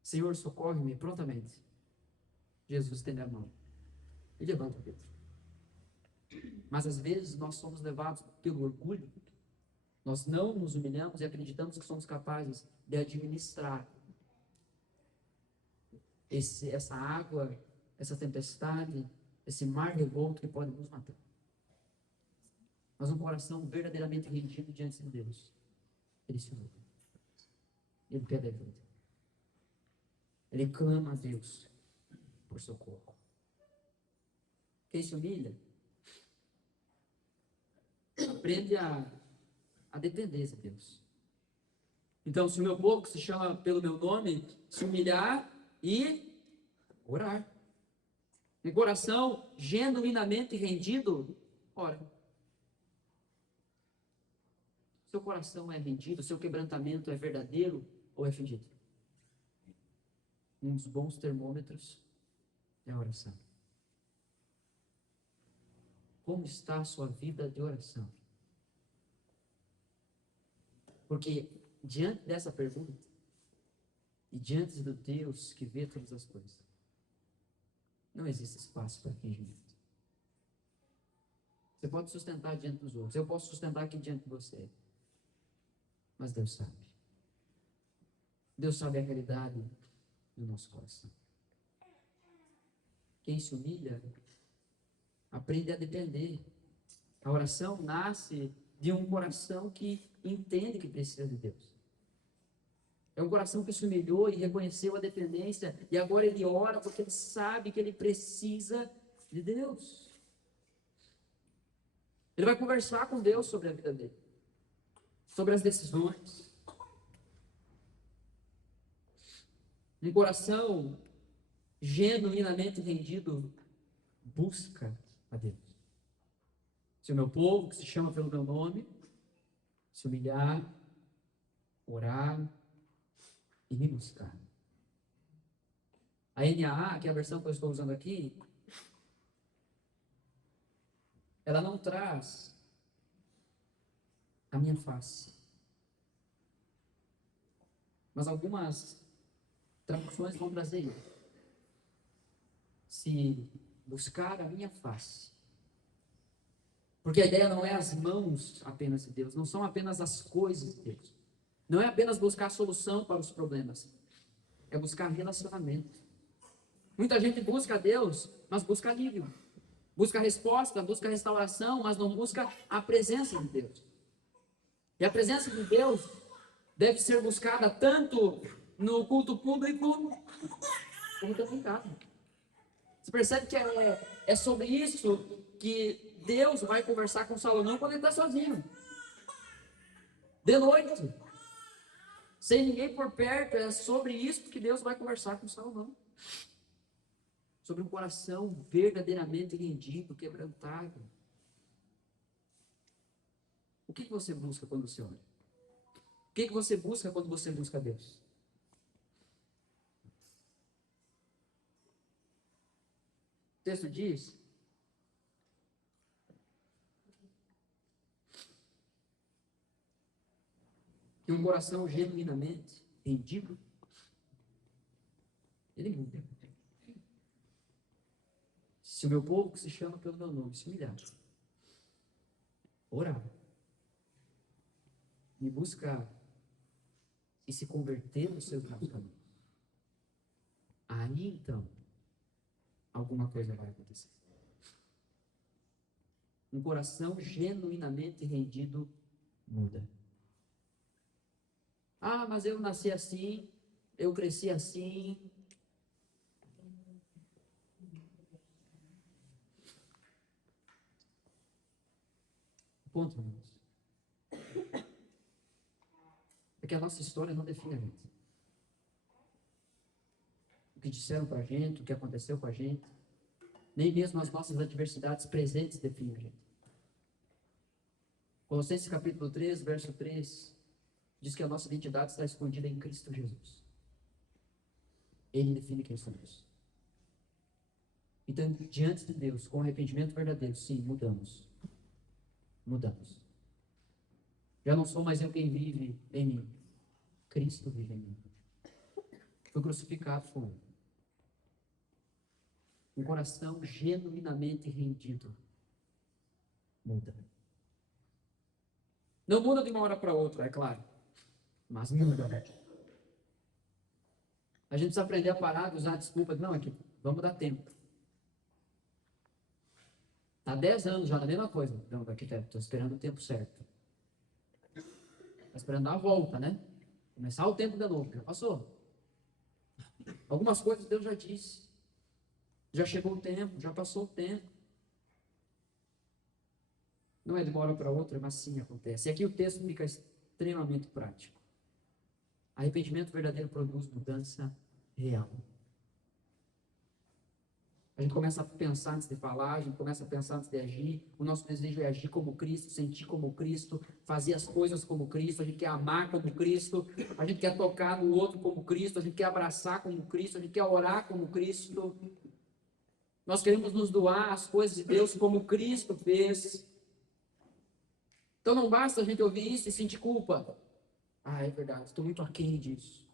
Senhor, socorre-me prontamente. Jesus estende a mão e levanta Pedro. Mas às vezes nós somos levados pelo orgulho. Nós não nos humilhamos e acreditamos que somos capazes de administrar essa água, essa tempestade, esse mar revolto que pode nos matar. Mas um coração verdadeiramente rendido diante de Deus, ele se humilha. Ele pede ajuda. Ele clama a Deus por socorro. Quem se humilha aprende a depender de Deus. Então, se o meu povo, que se chama pelo meu nome, se humilhar e orar. Um coração genuinamente rendido, ora. Seu coração é rendido, seu quebrantamento é verdadeiro ou é fingido? Um dos bons termômetros é a oração. Como está a sua vida de oração? Porque diante dessa pergunta, e diante do Deus que vê todas as coisas, não existe espaço para fingimento. Você pode sustentar diante dos outros, eu posso sustentar aqui diante de você, mas Deus sabe. Deus sabe a realidade do nosso coração. Quem se humilha, aprende a depender. A oração nasce de um coração que entende que precisa de Deus. É um coração que se humilhou e reconheceu a dependência, e agora ele ora porque ele sabe que ele precisa de Deus. Ele vai conversar com Deus sobre a vida dele, sobre as decisões. Um coração genuinamente rendido busca a Deus. Se o meu povo, que se chama pelo meu nome, se humilhar, orar e me buscar. A NAA, que é a versão que eu estou usando aqui, ela não traz a minha face. Mas algumas traduções vão trazer isso. Se buscar a minha face. Porque a ideia não é as mãos apenas de Deus, não são apenas as coisas de Deus. Não é apenas buscar solução para os problemas, é buscar relacionamento. Muita gente busca a Deus, mas busca alívio. Busca resposta, busca restauração, mas não busca a presença de Deus. E a presença de Deus deve ser buscada tanto no culto público como também em casa. Você percebe que é sobre isso que Deus vai conversar com Salomão quando ele está sozinho. De noite. Sem ninguém por perto, é sobre isso que Deus vai conversar com Salomão. Sobre um coração verdadeiramente rendido, quebrantado. O que você busca quando você ora? O que você busca quando você busca Deus? O texto diz que um coração genuinamente rendido, ele muda. Se o meu povo, que se chama pelo meu nome, se humilhar, orar, me buscar e se converter nos seus caminhos, aí então alguma coisa vai acontecer. Um coração genuinamente rendido muda. Ah, mas eu nasci assim, eu cresci assim. Ponto, irmãos. É que a nossa história não define a gente. O que disseram pra gente, o que aconteceu com a gente, Nem mesmo as nossas adversidades presentes definem a gente. Colossenses capítulo 3, verso 3, diz que a nossa identidade está escondida em Cristo Jesus. Ele define quem somos. Então, diante de Deus, com arrependimento verdadeiro, sim, mudamos. Mudamos. Já não sou mais eu quem vive em mim. Cristo vive em mim. Fui crucificado com ele. Um coração genuinamente rendido muda. Não muda de uma hora para outra, é claro. Mas muda. A gente precisa aprender a parar de usar desculpa. Não, aqui, vamos dar tempo. Há 10 anos já, da mesma coisa. Não, arquiteto, estou esperando o tempo certo. Está esperando dar a volta, né? Começar o tempo de novo. Já passou. Algumas coisas Deus já disse. Já chegou o tempo, já passou o tempo. Não é de uma hora para outra, mas sim acontece. E aqui o texto fica extremamente prático. Arrependimento verdadeiro produz mudança real. A gente começa a pensar antes de falar, a gente começa a pensar antes de agir. O nosso desejo é agir como Cristo, sentir como Cristo, fazer as coisas como Cristo. A gente quer amar como Cristo, a gente quer tocar no outro como Cristo, a gente quer abraçar como Cristo, a gente quer orar como Cristo. Nós queremos nos doar às coisas de Deus como Cristo fez. Então não basta a gente ouvir isso e sentir culpa. Ah, é verdade, estou muito aquém disso.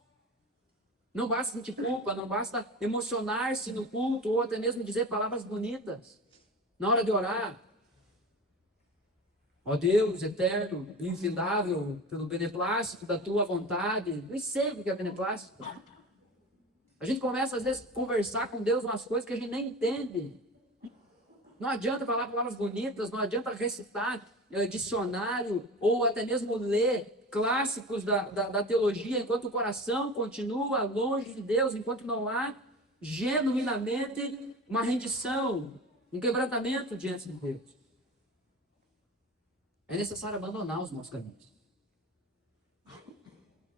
Não basta sentir culpa, não basta emocionar-se no culto ou até mesmo dizer palavras bonitas na hora de orar. Ó Deus eterno, infindável, pelo beneplácito da tua vontade. Nem sei o que é beneplácito. A gente começa às vezes a conversar com Deus umas coisas que a gente nem entende. Não adianta falar palavras bonitas, não adianta recitar dicionário ou até mesmo ler clássicos da teologia, enquanto o coração continua longe de Deus, enquanto não há genuinamente uma rendição, um quebrantamento diante de Deus. É necessário abandonar os maus caminhos.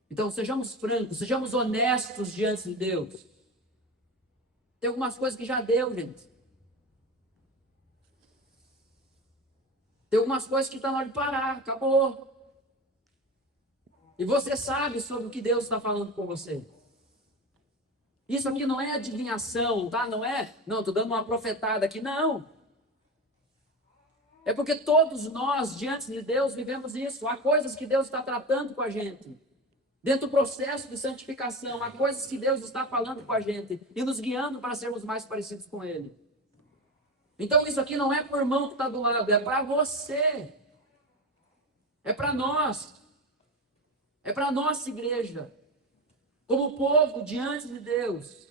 Então, sejamos francos, sejamos honestos diante de Deus. Tem algumas coisas que já deu, gente. Tem algumas coisas que está na hora de parar, acabou. E você sabe sobre o que Deus está falando com você. Isso aqui não é adivinhação, tá? Não, estou dando uma profetada aqui, não. É porque todos nós, diante de Deus, vivemos isso. Há coisas que Deus está tratando com a gente. Dentro do processo de santificação, há coisas que Deus está falando com a gente e nos guiando para sermos mais parecidos com Ele. Então isso aqui não é por irmão que está do lado, é para você. É para nós. É para a nossa igreja. Como povo diante de Deus.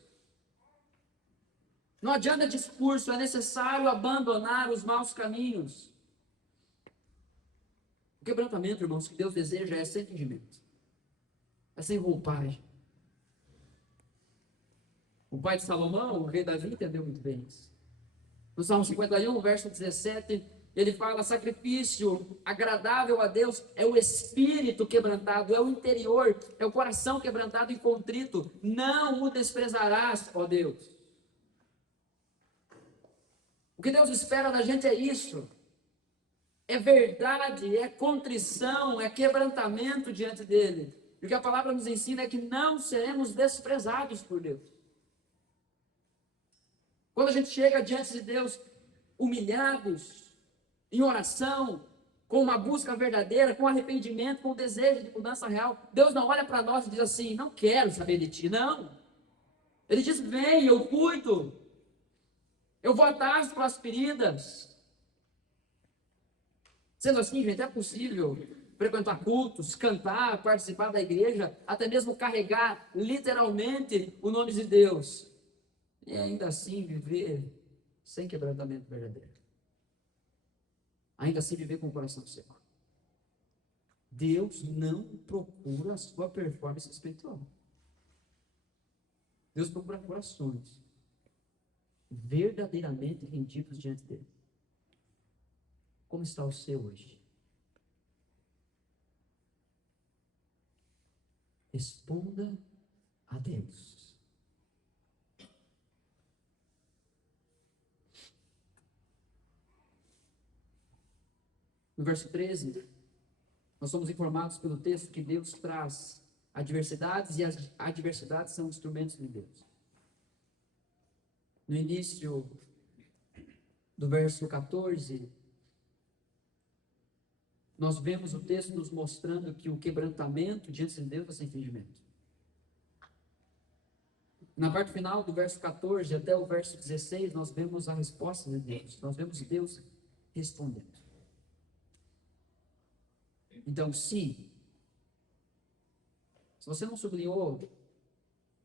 Não adianta discurso, é necessário abandonar os maus caminhos. O quebrantamento, irmãos, que Deus deseja é sem fingimento. É sem roupagem. O pai de Salomão, o rei Davi, entendeu muito bem isso. No Salmo 51, verso 17, ele fala: sacrifício agradável a Deus é o espírito quebrantado, é o interior, é o coração quebrantado e contrito. Não o desprezarás, ó Deus. O que Deus espera da gente é isso. É verdade, é contrição, é quebrantamento diante dele. E o que a palavra nos ensina é que não seremos desprezados por Deus. Quando a gente chega diante de Deus humilhados, em oração, com uma busca verdadeira, com arrependimento, com desejo de mudança real, Deus não olha para nós e diz assim: não quero saber de ti, não. Ele diz: vem, eu cuido, eu vou atar as tuas feridas. Sendo assim, gente, é possível frequentar cultos, cantar, participar da igreja, até mesmo carregar literalmente o nome de Deus, e ainda assim viver sem quebrantamento verdadeiro. Ainda assim viver com o coração seco. Deus não procura a sua performance espiritual. Deus procura corações verdadeiramente rendidos diante dele. Como está o seu hoje? Responda a Deus. no verso 13, nós somos informados pelo texto que Deus traz adversidades e as adversidades são instrumentos de Deus. No início do verso 14, nós vemos o texto nos mostrando que o quebrantamento diante de Deus é sem fingimento. Na parte final do verso 14 até o verso 16, nós vemos a resposta de Deus. Nós vemos Deus respondendo. Então, se você não sublinhou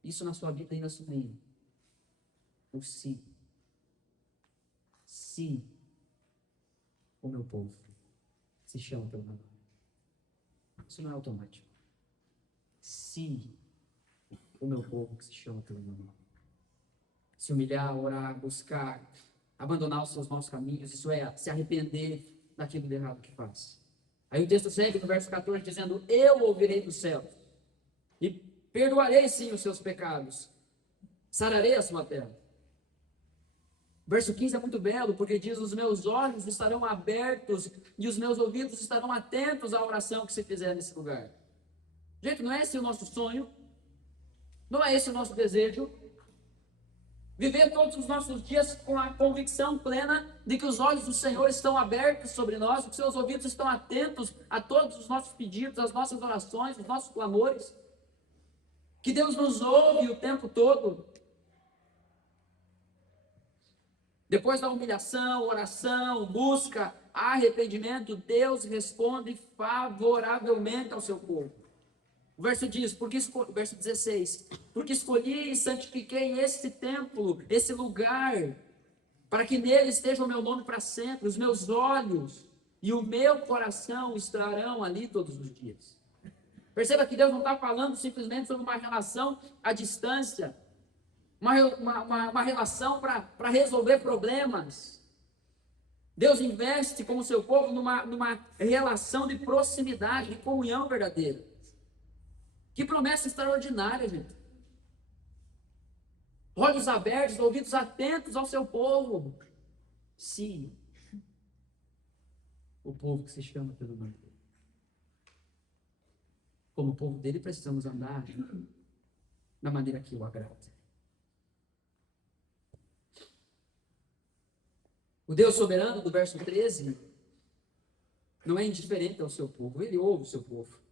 isso na sua vida, ainda sublinhe. O se. Se o meu povo se chama pelo meu nome. Isso não é automático. Se o meu povo que se chama pelo meu nome se humilhar, orar, buscar, abandonar os seus maus caminhos, isso é, se arrepender daquilo de errado que faz. Aí o texto segue no verso 14 dizendo: eu ouvirei dos céus e perdoarei sim os seus pecados, sararei a sua terra. O verso 15 é muito belo, porque diz: os meus olhos estarão abertos e os meus ouvidos estarão atentos à oração que se fizer nesse lugar. Gente, não é esse o nosso sonho? Não é esse o nosso desejo? Viver todos os nossos dias com a convicção plena de que os olhos do Senhor estão abertos sobre nós, que os seus ouvidos estão atentos a todos os nossos pedidos, às nossas orações, os nossos clamores, que Deus nos ouve o tempo todo. Depois da humilhação, oração, busca, arrependimento, Deus responde favoravelmente ao seu povo. O verso diz, verso 16, porque escolhi e santifiquei este templo, esse lugar, para que nele esteja o meu nome para sempre, os meus olhos e o meu coração estarão ali todos os dias. Perceba que Deus não está falando simplesmente sobre uma relação à distância, uma relação para resolver problemas. Deus investe com o seu povo numa relação de proximidade, de comunhão verdadeira. Que promessa extraordinária, gente. Olhos abertos, ouvidos atentos ao seu povo. Sim. O povo que se chama pelo nome dele. Como povo dele, precisamos andar da maneira que o agrada. O Deus soberano, do verso 13, não é indiferente ao seu povo. Ele ouve o seu povo.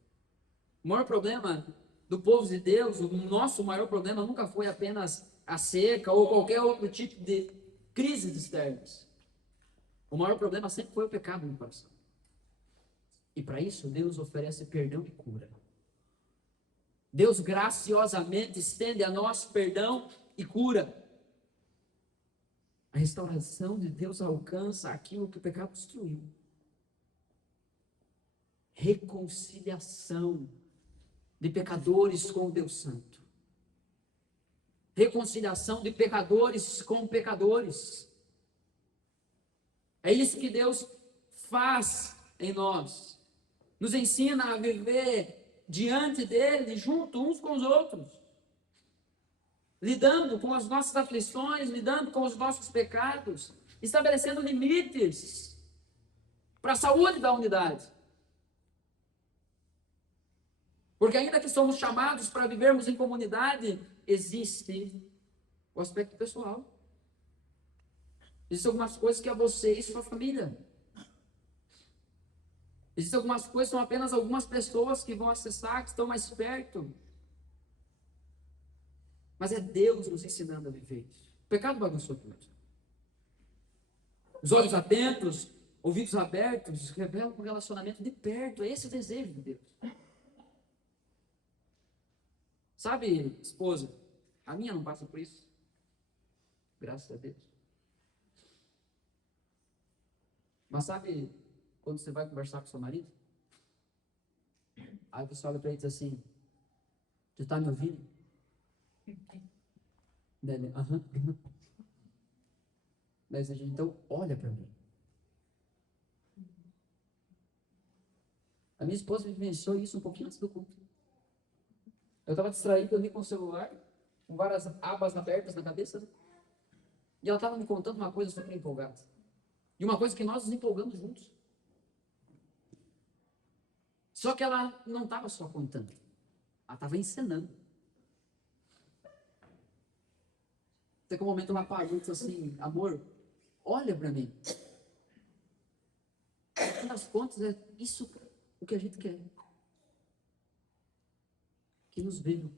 O maior problema do povo de Deus, o nosso maior problema nunca foi apenas a seca ou qualquer outro tipo de crises externas. O maior problema sempre foi o pecado no coração. E para isso, Deus oferece perdão e cura. Deus graciosamente estende a nós perdão e cura. A restauração de Deus alcança aquilo que o pecado destruiu. Reconciliação de pecadores com Deus Santo. Reconciliação de pecadores com pecadores. É isso que Deus faz em nós. Nos ensina a viver diante dele, junto uns com os outros. Lidando com as nossas aflições, lidando com os nossos pecados, estabelecendo limites para a saúde da unidade. Porque ainda que somos chamados para vivermos em comunidade, existe o aspecto pessoal. Existem algumas coisas que é você e sua família. Existem algumas coisas que são apenas algumas pessoas que vão acessar, que estão mais perto. Mas é Deus nos ensinando a viver isso. O pecado bagunçou tudo. Os olhos atentos, ouvidos abertos, revelam um relacionamento de perto. É esse o desejo de Deus. Sabe, esposa, a minha não passa por isso. Graças a Deus. Mas sabe quando você vai conversar com seu marido? Aí você olha para ele e diz assim: você está me ouvindo? Daí, aham. Daí você diz: então olha para mim. A minha esposa vivenciou isso um pouquinho antes do culto. Eu estava distraído ali com o celular, com várias abas abertas na cabeça, né? E ela estava me contando uma coisa super empolgada. E uma coisa que nós nos empolgamos juntos. Só que ela não estava só contando, ela estava ensinando. Até que um momento ela parou e disse assim: amor, olha para mim. Afinal contas, é isso o que a gente quer. Que nos vejam,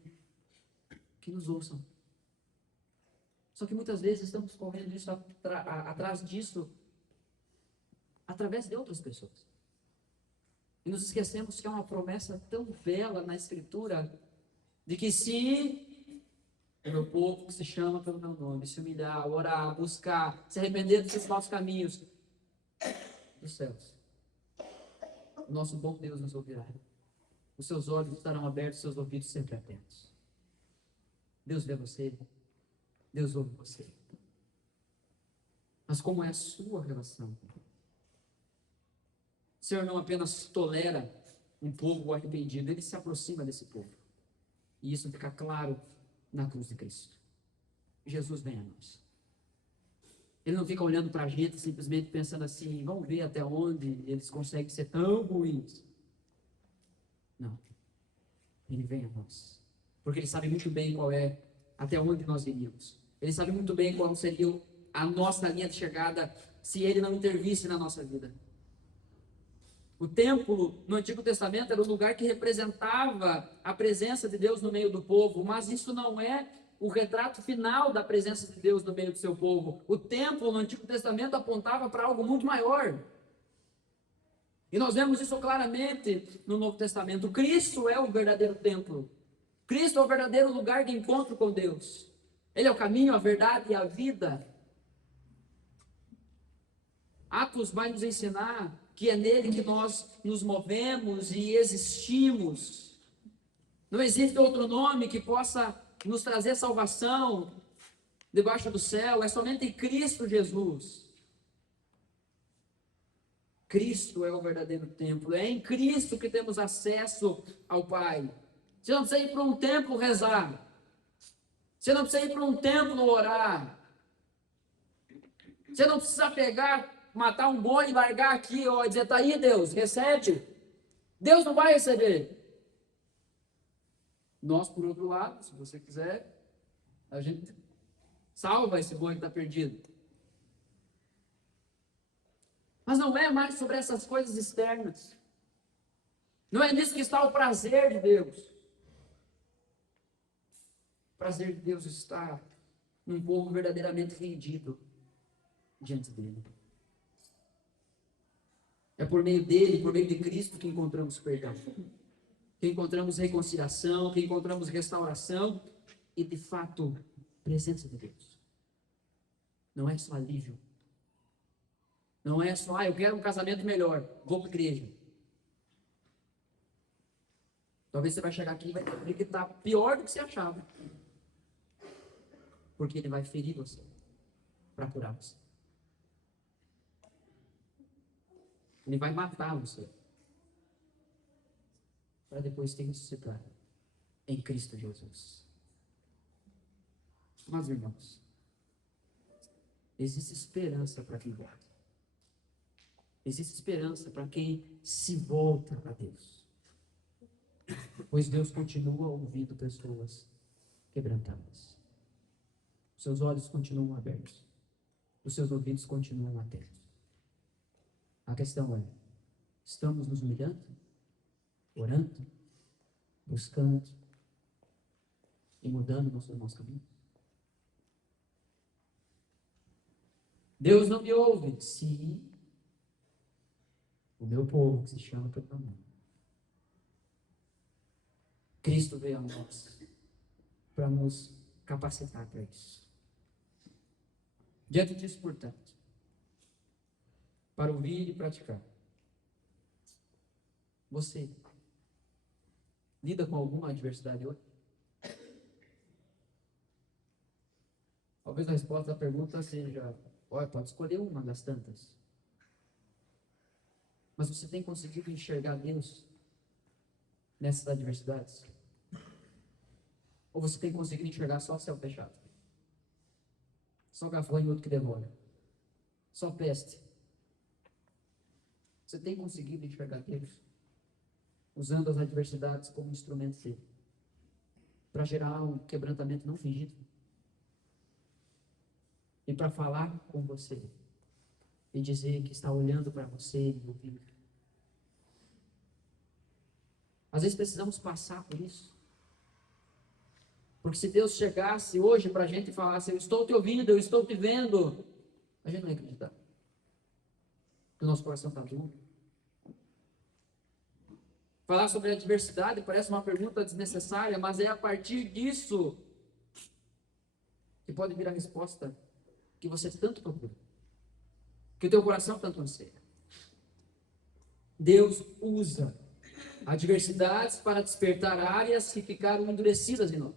que nos ouçam. Só que muitas vezes estamos correndo isso atrás disso, através de outras pessoas. E nos esquecemos que há uma promessa tão bela na Escritura, de que se o meu povo que se chama pelo meu nome, se humilhar, orar, buscar, se arrepender dos seus maus caminhos, dos céus, o nosso bom Deus nos ouvirá. Os seus olhos estarão abertos, os seus ouvidos sempre atentos. Deus vê você, Deus ouve você. Mas como é a sua relação? O Senhor não apenas tolera um povo arrependido, Ele se aproxima desse povo. E isso fica claro na cruz de Cristo. Jesus vem a nós. Ele não fica olhando para a gente simplesmente pensando assim, vamos ver até onde eles conseguem ser tão ruins. Não. Ele vem a nós. Porque Ele sabe muito bem até onde nós iríamos. Ele sabe muito bem qual seria a nossa linha de chegada se Ele não intervisse na nossa vida. O templo no Antigo Testamento era o lugar que representava a presença de Deus no meio do povo, mas isso não é o retrato final da presença de Deus no meio do seu povo. O templo no Antigo Testamento apontava para algo muito maior. E nós vemos isso claramente no Novo Testamento. Cristo é o verdadeiro templo. Cristo é o verdadeiro lugar de encontro com Deus. Ele é o caminho, a verdade e a vida. Atos vai nos ensinar que é nele que nós nos movemos e existimos. Não existe outro nome que possa nos trazer salvação debaixo do céu, é somente em Cristo Jesus. Cristo é o verdadeiro templo, é em Cristo que temos acesso ao Pai. Você não precisa ir para um templo rezar, você não precisa ir para um templo orar, você não precisa matar um boi e largar aqui, ó, e dizer, tá aí Deus, recebe. Deus não vai receber. Nós, por outro lado, se você quiser, a gente salva esse boi que está perdido. Mas não é mais sobre essas coisas externas. Não é nisso que está o prazer de Deus. O prazer de Deus está num povo verdadeiramente rendido diante dele. É por meio dele, por meio de Cristo, que encontramos perdão, que encontramos reconciliação, que encontramos restauração e, de fato, presença de Deus. Não é só alívio. Não é só, eu quero um casamento melhor, vou para a igreja. Talvez você vai chegar aqui e vai ver que está pior do que você achava. Porque ele vai ferir você para curar você. Ele vai matar você para depois te ressuscitar em Cristo Jesus. Mas, irmãos, existe esperança para quem volta. Existe esperança para quem se volta a Deus. Pois Deus continua ouvindo pessoas quebrantadas. Os seus olhos continuam abertos. Os seus ouvidos continuam atentos. A questão é, estamos nos humilhando? Orando? Buscando? E mudando nosso caminho? Deus não me ouve se o meu povo, que se chama pelo meu nome. Cristo veio a nós para nos capacitar para isso. Diante disso, portanto, para ouvir e praticar, você lida com alguma adversidade hoje? Talvez a resposta da pergunta seja, olha, pode escolher uma das tantas. Mas você tem conseguido enxergar Deus nessas adversidades? Ou você tem conseguido enxergar só céu fechado? Só gafanhoto que devora? Só peste? Você tem conseguido enxergar Deus? usando as adversidades como instrumento dele, para gerar um quebrantamento não fingido, e para falar com você, e dizer que está olhando para você e ouvindo. Às vezes precisamos passar por isso. Porque se Deus chegasse hoje para a gente e falasse, eu estou te ouvindo, eu estou te vendo, a gente não ia acreditar. Porque o nosso coração está duro. Falar sobre a adversidade parece uma pergunta desnecessária, mas é a partir disso que pode vir a resposta que você tanto procura, que o teu coração tanto anseia. Deus usa adversidades para despertar áreas que ficaram endurecidas em nós.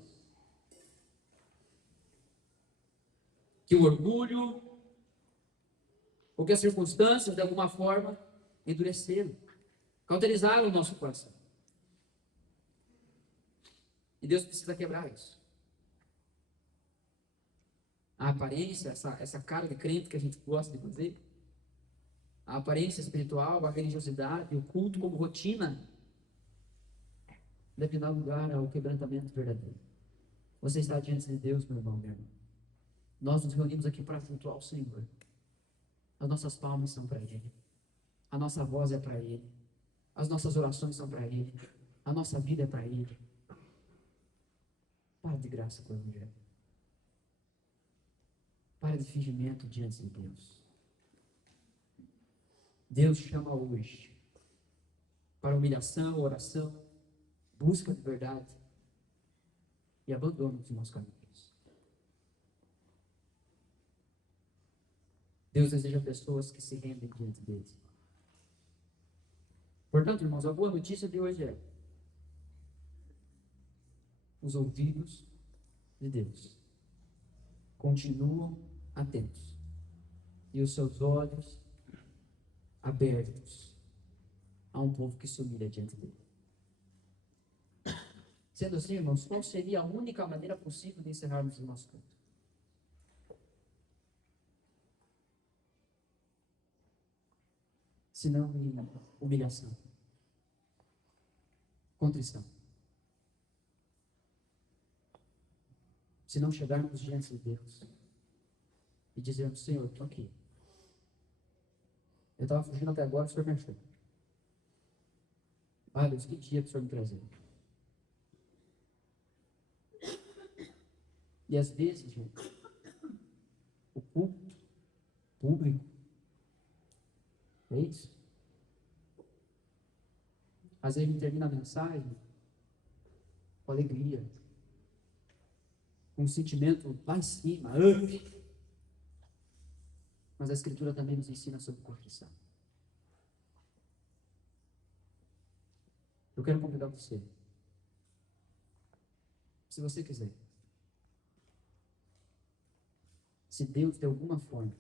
Que o orgulho, ou que as circunstâncias, de alguma forma, endureceram, cauterizaram o nosso coração. E Deus precisa quebrar isso. A aparência, essa cara de crente que a gente gosta de fazer, a aparência espiritual, a religiosidade, o culto como rotina, deve dar lugar ao quebrantamento verdadeiro. Você está diante de Deus, meu irmão, minha irmã. Nós nos reunimos aqui para cultuar o Senhor. As nossas palmas são para Ele. A nossa voz é para Ele. As nossas orações são para Ele. A nossa vida é para Ele. Para de graça com o Evangelho. Para de fingimento diante de Deus. Deus chama hoje para humilhação, oração, busca de verdade e abandono dos maus caminhos. Deus deseja pessoas que se rendem diante dele. Portanto, irmãos, a boa notícia de hoje é: os ouvidos de Deus continuam atentos e os seus olhos abertos a um povo que se humilha diante dele. Sendo assim, irmãos, qual seria a única maneira possível de encerrarmos o nosso culto? Senão em humilhação, contrição. Se não chegarmos diante de Deus e dizermos: Senhor, estou aqui. Eu estava fugindo até agora, o Senhor me achou. Ah, Deus, que dia que o Senhor me trazia. E às vezes, gente, o culto público é isso. Às vezes a gente termina a mensagem com alegria, com um sentimento lá em cima, mas a Escritura também nos ensina sobre contrição. Eu quero convidar você, se você quiser, se Deus de alguma forma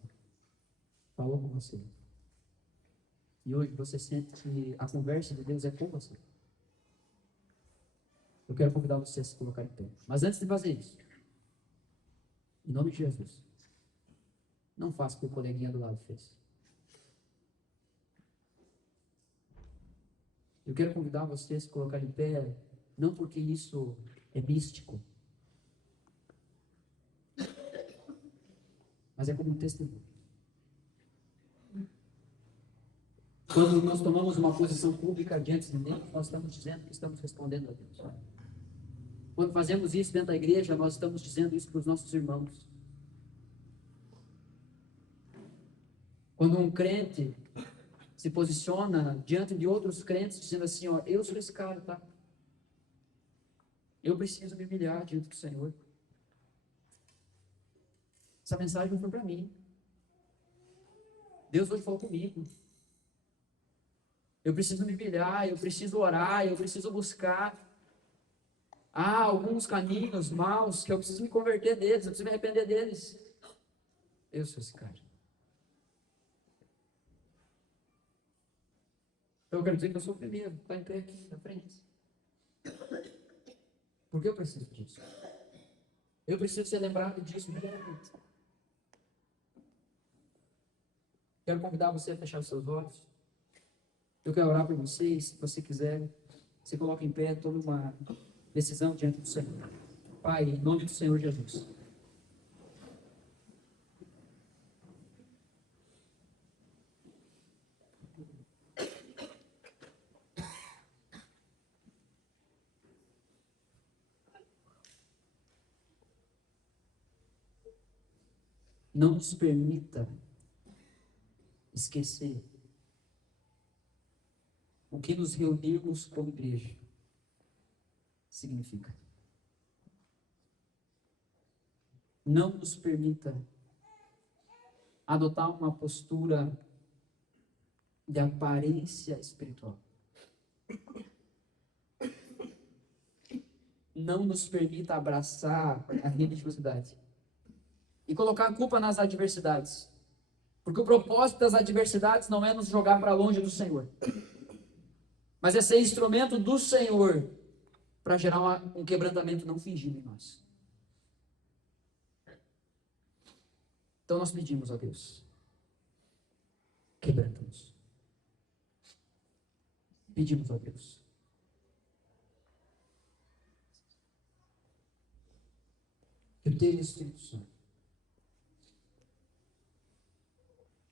falou com você, e hoje você sente que a conversa de Deus é com você, eu quero convidar você a se colocar em pé. Mas antes de fazer isso, em nome de Jesus, não faça o que o coleguinha do lado fez. Eu quero convidar você a se colocar em pé, não porque isso é místico, mas é como um testemunho. Quando nós tomamos uma posição pública diante de Deus, nós estamos dizendo que estamos respondendo a Deus. Quando fazemos isso dentro da igreja, nós estamos dizendo isso para os nossos irmãos. Quando um crente se posiciona diante de outros crentes, dizendo assim: ó, eu sou esse cara, tá? Eu preciso me humilhar diante do Senhor. Essa mensagem não foi para mim. Deus hoje falou comigo. Eu preciso me humilhar, eu preciso orar, eu preciso buscar. Há alguns caminhos maus que eu preciso me converter deles, eu preciso me arrepender deles. Eu sou esse cara. Então eu quero dizer que eu sou o primeiro, está em pé aqui na frente. Porque eu preciso disso. Eu preciso ser lembrado disso diariamente. Quero convidar você a fechar os seus olhos. Eu quero orar por vocês, se você quiser. Você coloca em pé toda uma decisão diante do Senhor. Pai, em nome do Senhor Jesus. Não nos permita esquecer o que nos reunirmos como igreja significa. Não nos permita adotar uma postura de aparência espiritual. Não nos permita abraçar a religiosidade e colocar a culpa nas adversidades. Porque o propósito das adversidades não é nos jogar para longe do Senhor, mas é ser instrumento do Senhor para gerar um quebrantamento não fingido em nós. Então nós pedimos a Deus, quebranta-nos. Pedimos a Deus. Que o teu Espírito Santo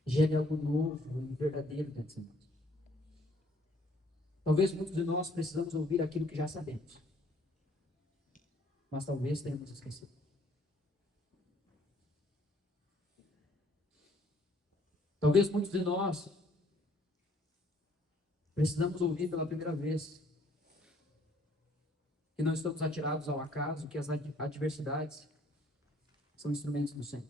gere algo novo e verdadeiro dentro de nós. Talvez muitos de nós precisamos ouvir aquilo que já sabemos, mas talvez tenhamos esquecido. Talvez muitos de nós precisamos ouvir pela primeira vez que não estamos atirados ao acaso, que as adversidades são instrumentos do Senhor.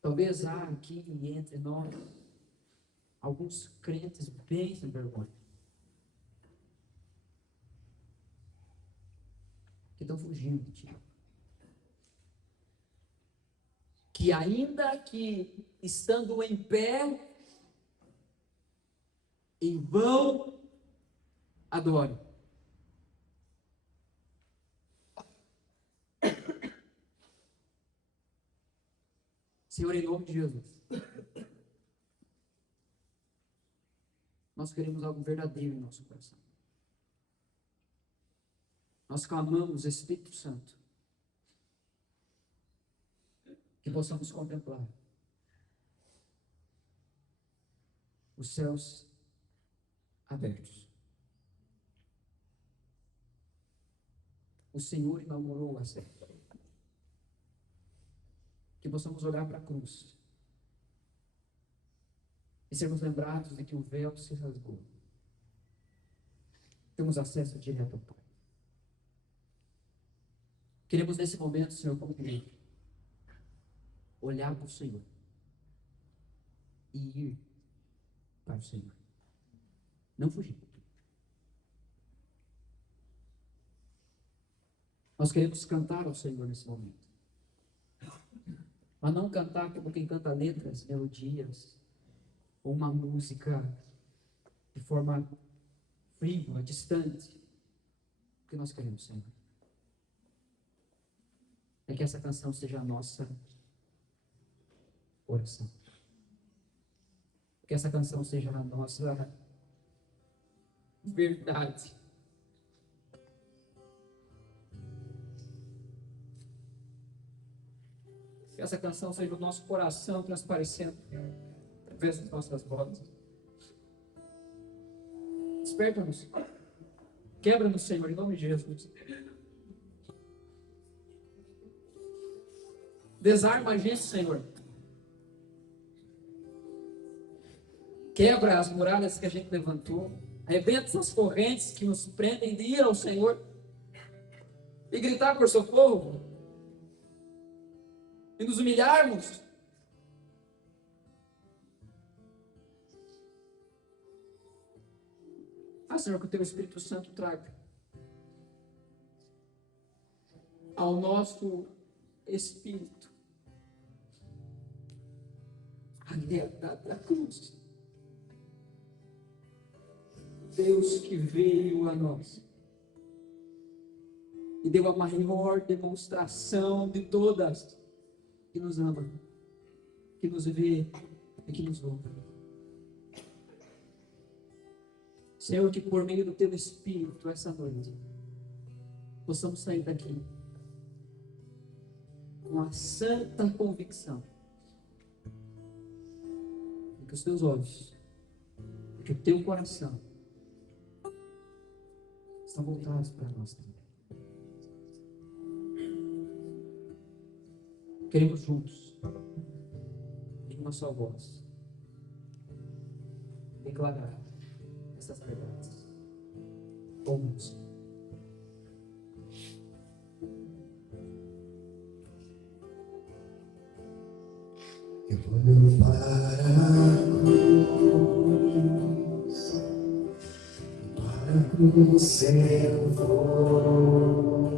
Talvez há aqui entre nós alguns crentes bem sem vergonha, que estão fugindo de ti. Que ainda que estando em pé, em vão, adore. Senhor, em nome de Jesus, nós queremos algo verdadeiro em nosso coração. Nós clamamos, Espírito Santo, que possamos contemplar os céus abertos. O Senhor inaugurou a terra. Que possamos olhar para a cruz e sermos lembrados de que o véu se rasgou. Temos acesso direto ao Pai. Queremos nesse momento, Senhor, como igreja, olhar para o Senhor e ir para o Senhor. Não fugir. Nós queremos cantar ao Senhor nesse momento. Mas não cantar como quem canta letras, melodias, ou uma música de forma frívola, distante. O que nós queremos, Senhor, é que essa canção seja a nossa oração. Que essa canção seja a nossa verdade. Que essa canção seja o nosso coração transparecendo através das nossas vozes. Desperta-nos. Quebra-nos, Senhor, em nome de Jesus. Desarma a gente, Senhor. Quebra as muralhas que a gente levantou. Arrebenta essas correntes que nos prendem de ir ao Senhor e gritar por socorro. E nos humilharmos. Senhor, que o Teu Espírito Santo traga ao nosso espírito a realidade da cruz. Deus que veio a nós e deu a maior demonstração de todas, que nos ama, que nos vê e que nos ouve. Senhor, que por meio do Teu Espírito, essa noite, possamos sair daqui com a santa convicção de que os Teus olhos, de que o Teu coração estão voltados para nós também. Queremos juntos, em uma só voz, declarar essas verdades. Vamos. Eu vou para a cruz eu vou,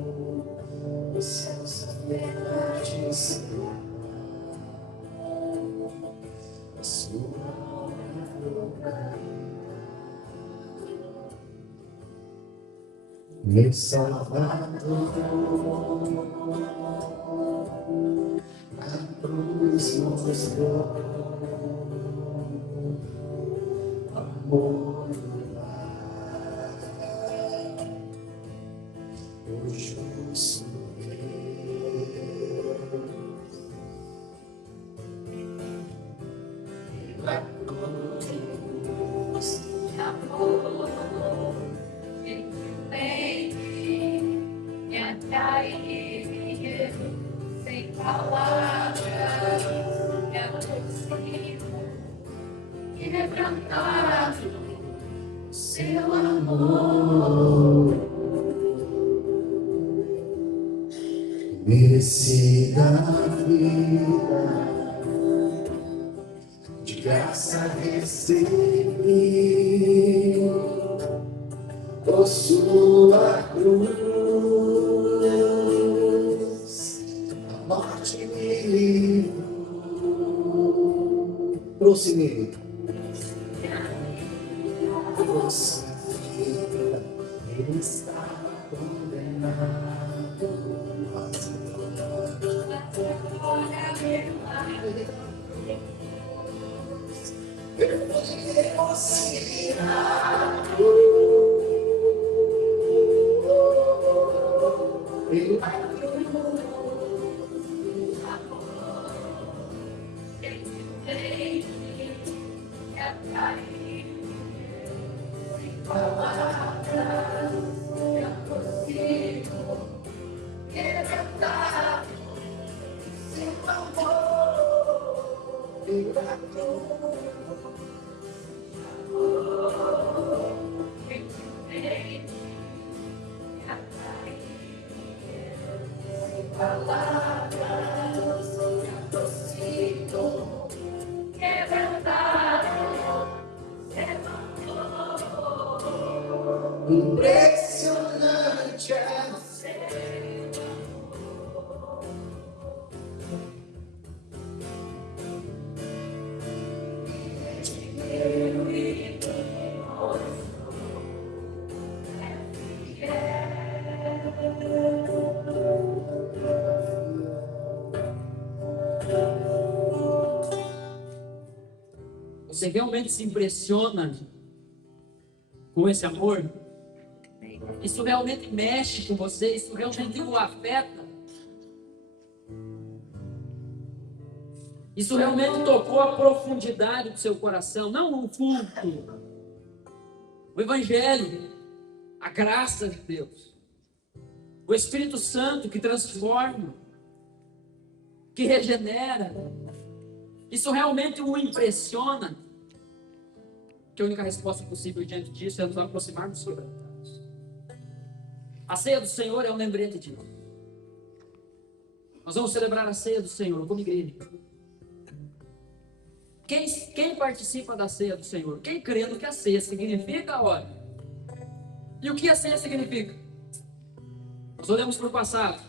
os céus da verdade serão, a sua obra vou cantar. Meu Salvador, a cruz mostrou amor no lar, o justo Deus, pela cruz de amor, me atrair, sem palavras, é possível quebrantar o seu amor. Merecida vida, de graça recebi, por sua cruz, a morte me livrou, trouxe nele, trouxe a vida, ele estava condenado, mas impressionante é você. Você realmente se impressiona com esse amor? Isso realmente mexe com você? Isso realmente o afeta? Isso realmente tocou a profundidade do seu coração? Não o culto, o Evangelho, a graça de Deus, o Espírito Santo que transforma, que regenera. Isso realmente o impressiona? Que a única resposta possível diante disso é nos aproximarmos quebrantados. A ceia do Senhor é um lembrete disso. Nós vamos celebrar a ceia do Senhor como igreja. Quem participa da ceia do Senhor? Quem crendo que a ceia significa, olha. E o que a ceia significa? Nós olhamos para o passado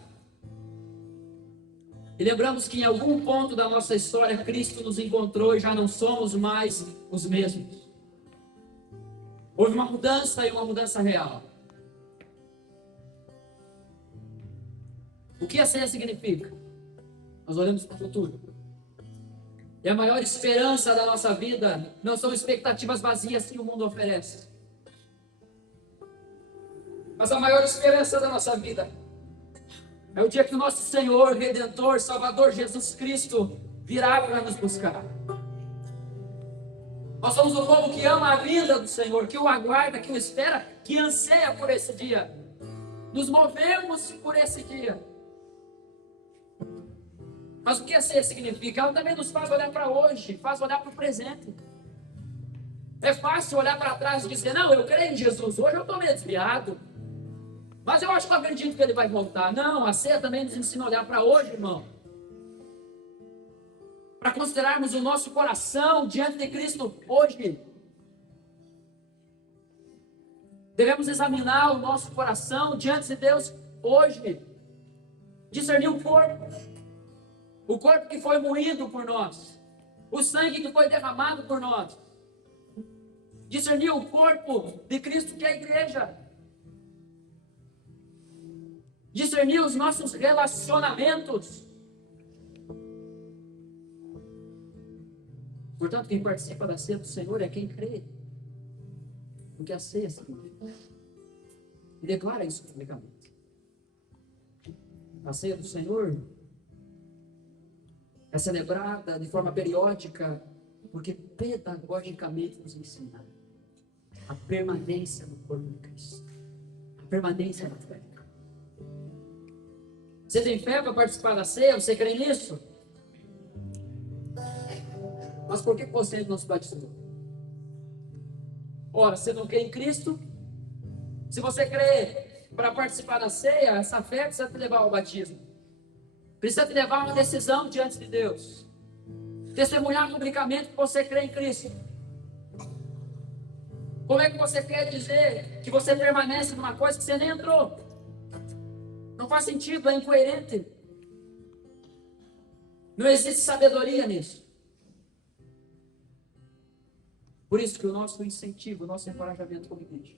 e lembramos que em algum ponto da nossa história Cristo nos encontrou e já não somos mais os mesmos. Houve uma mudança e uma mudança real. O que a ceia significa? Nós olhamos para o futuro. E a maior esperança da nossa vida não são expectativas vazias que o mundo oferece. Mas a maior esperança da nossa vida é o dia que o nosso Senhor, Redentor, Salvador Jesus Cristo virá para nos buscar. Nós somos um povo que ama a vinda do Senhor, que o aguarda, que o espera, que anseia por esse dia. Nos movemos por esse dia. Mas o que a ceia significa? Ela também nos faz olhar para hoje, faz olhar para o presente. É fácil olhar para trás e dizer, não, eu creio em Jesus, hoje eu estou meio desviado, mas eu acho que eu acredito que ele vai voltar. Não, a ceia também nos ensina a olhar para hoje, irmão. Para considerarmos o nosso coração diante de Cristo hoje. Devemos examinar o nosso coração diante de Deus hoje. Discernir o corpo que foi moído por nós, o sangue que foi derramado por nós. Discernir o corpo de Cristo, que é a igreja. Discernir os nossos relacionamentos. Portanto, quem participa da ceia do Senhor é quem crê no que a ceia significa. E declara isso publicamente. A ceia do Senhor é celebrada de forma periódica, porque pedagogicamente nos ensina a permanência no corpo de Cristo, a permanência na fé. Você tem fé para participar da ceia? Você crê nisso? Mas por que você ainda não se batizou? Ora, você não crê em Cristo? Se você crê para participar da ceia, essa fé precisa te levar ao batismo. Precisa te levar a uma decisão diante de Deus. Testemunhar publicamente que você crê em Cristo. Como é que você quer dizer que você permanece numa coisa que você nem entrou? Não faz sentido, é incoerente. Não existe sabedoria nisso. Por isso que o nosso incentivo, o nosso encorajamento como igreja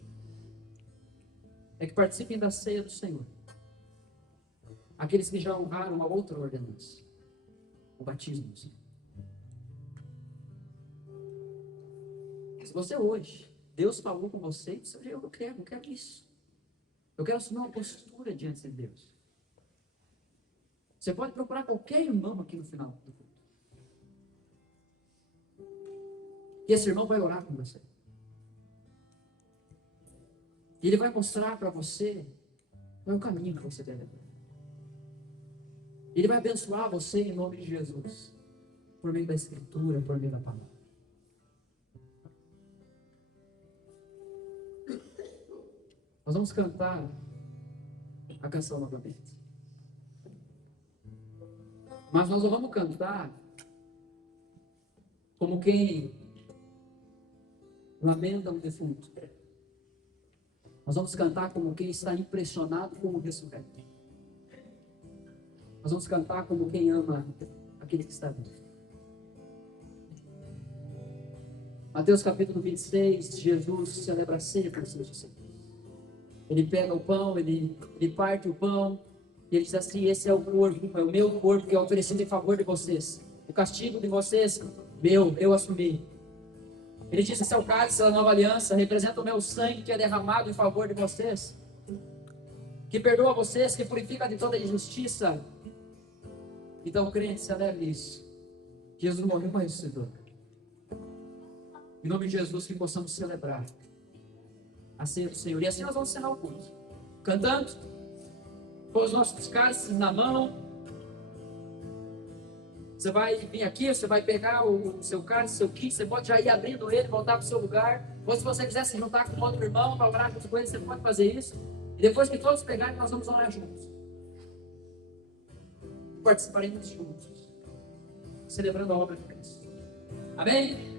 é que participem da ceia do Senhor. Aqueles que já honraram a outra ordenança, o batismo do Senhor. Se você hoje, Deus falou com você, eu não quero isso. Eu quero assumir uma postura diante de Deus. Você pode procurar qualquer irmão aqui no final do culto. E esse irmão vai orar com você. E ele vai mostrar para você qual é o caminho que você deve andar. Ele vai abençoar você em nome de Jesus, por meio da Escritura, por meio da palavra. Nós vamos cantar a canção novamente. Mas nós não vamos cantar como quem lamenta um defunto. Nós vamos cantar como quem está impressionado com o ressurreto. Nós vamos cantar como quem ama aquele que está vivo. Mateus capítulo 26, Jesus celebra a ceia com os seus discípulos. Ele pega o pão, ele parte o pão, e ele diz assim, esse é o corpo, é o meu corpo que é oferecido em favor de vocês. O castigo de vocês, eu assumi. Ele diz, esse é o cálice da nova aliança, representa o meu sangue que é derramado em favor de vocês, que perdoa vocês, que purifica de toda injustiça. Então, crente, celebre isso. Jesus morreu para ressuscitar. Em nome de Jesus, que possamos celebrar a ceia do Senhor. E assim nós vamos encerrar o culto. Cantando, com os nossos cálices na mão. Você vai vir aqui, você vai pegar o seu cálice, seu kit, você pode já ir abrindo ele, voltar para o seu lugar. Ou se você quiser se juntar com outro irmão para orar junto com ele, você pode fazer isso. E depois que todos pegarem, nós vamos orar juntos. Participaremos juntos, celebrando a obra de Cristo. Amém?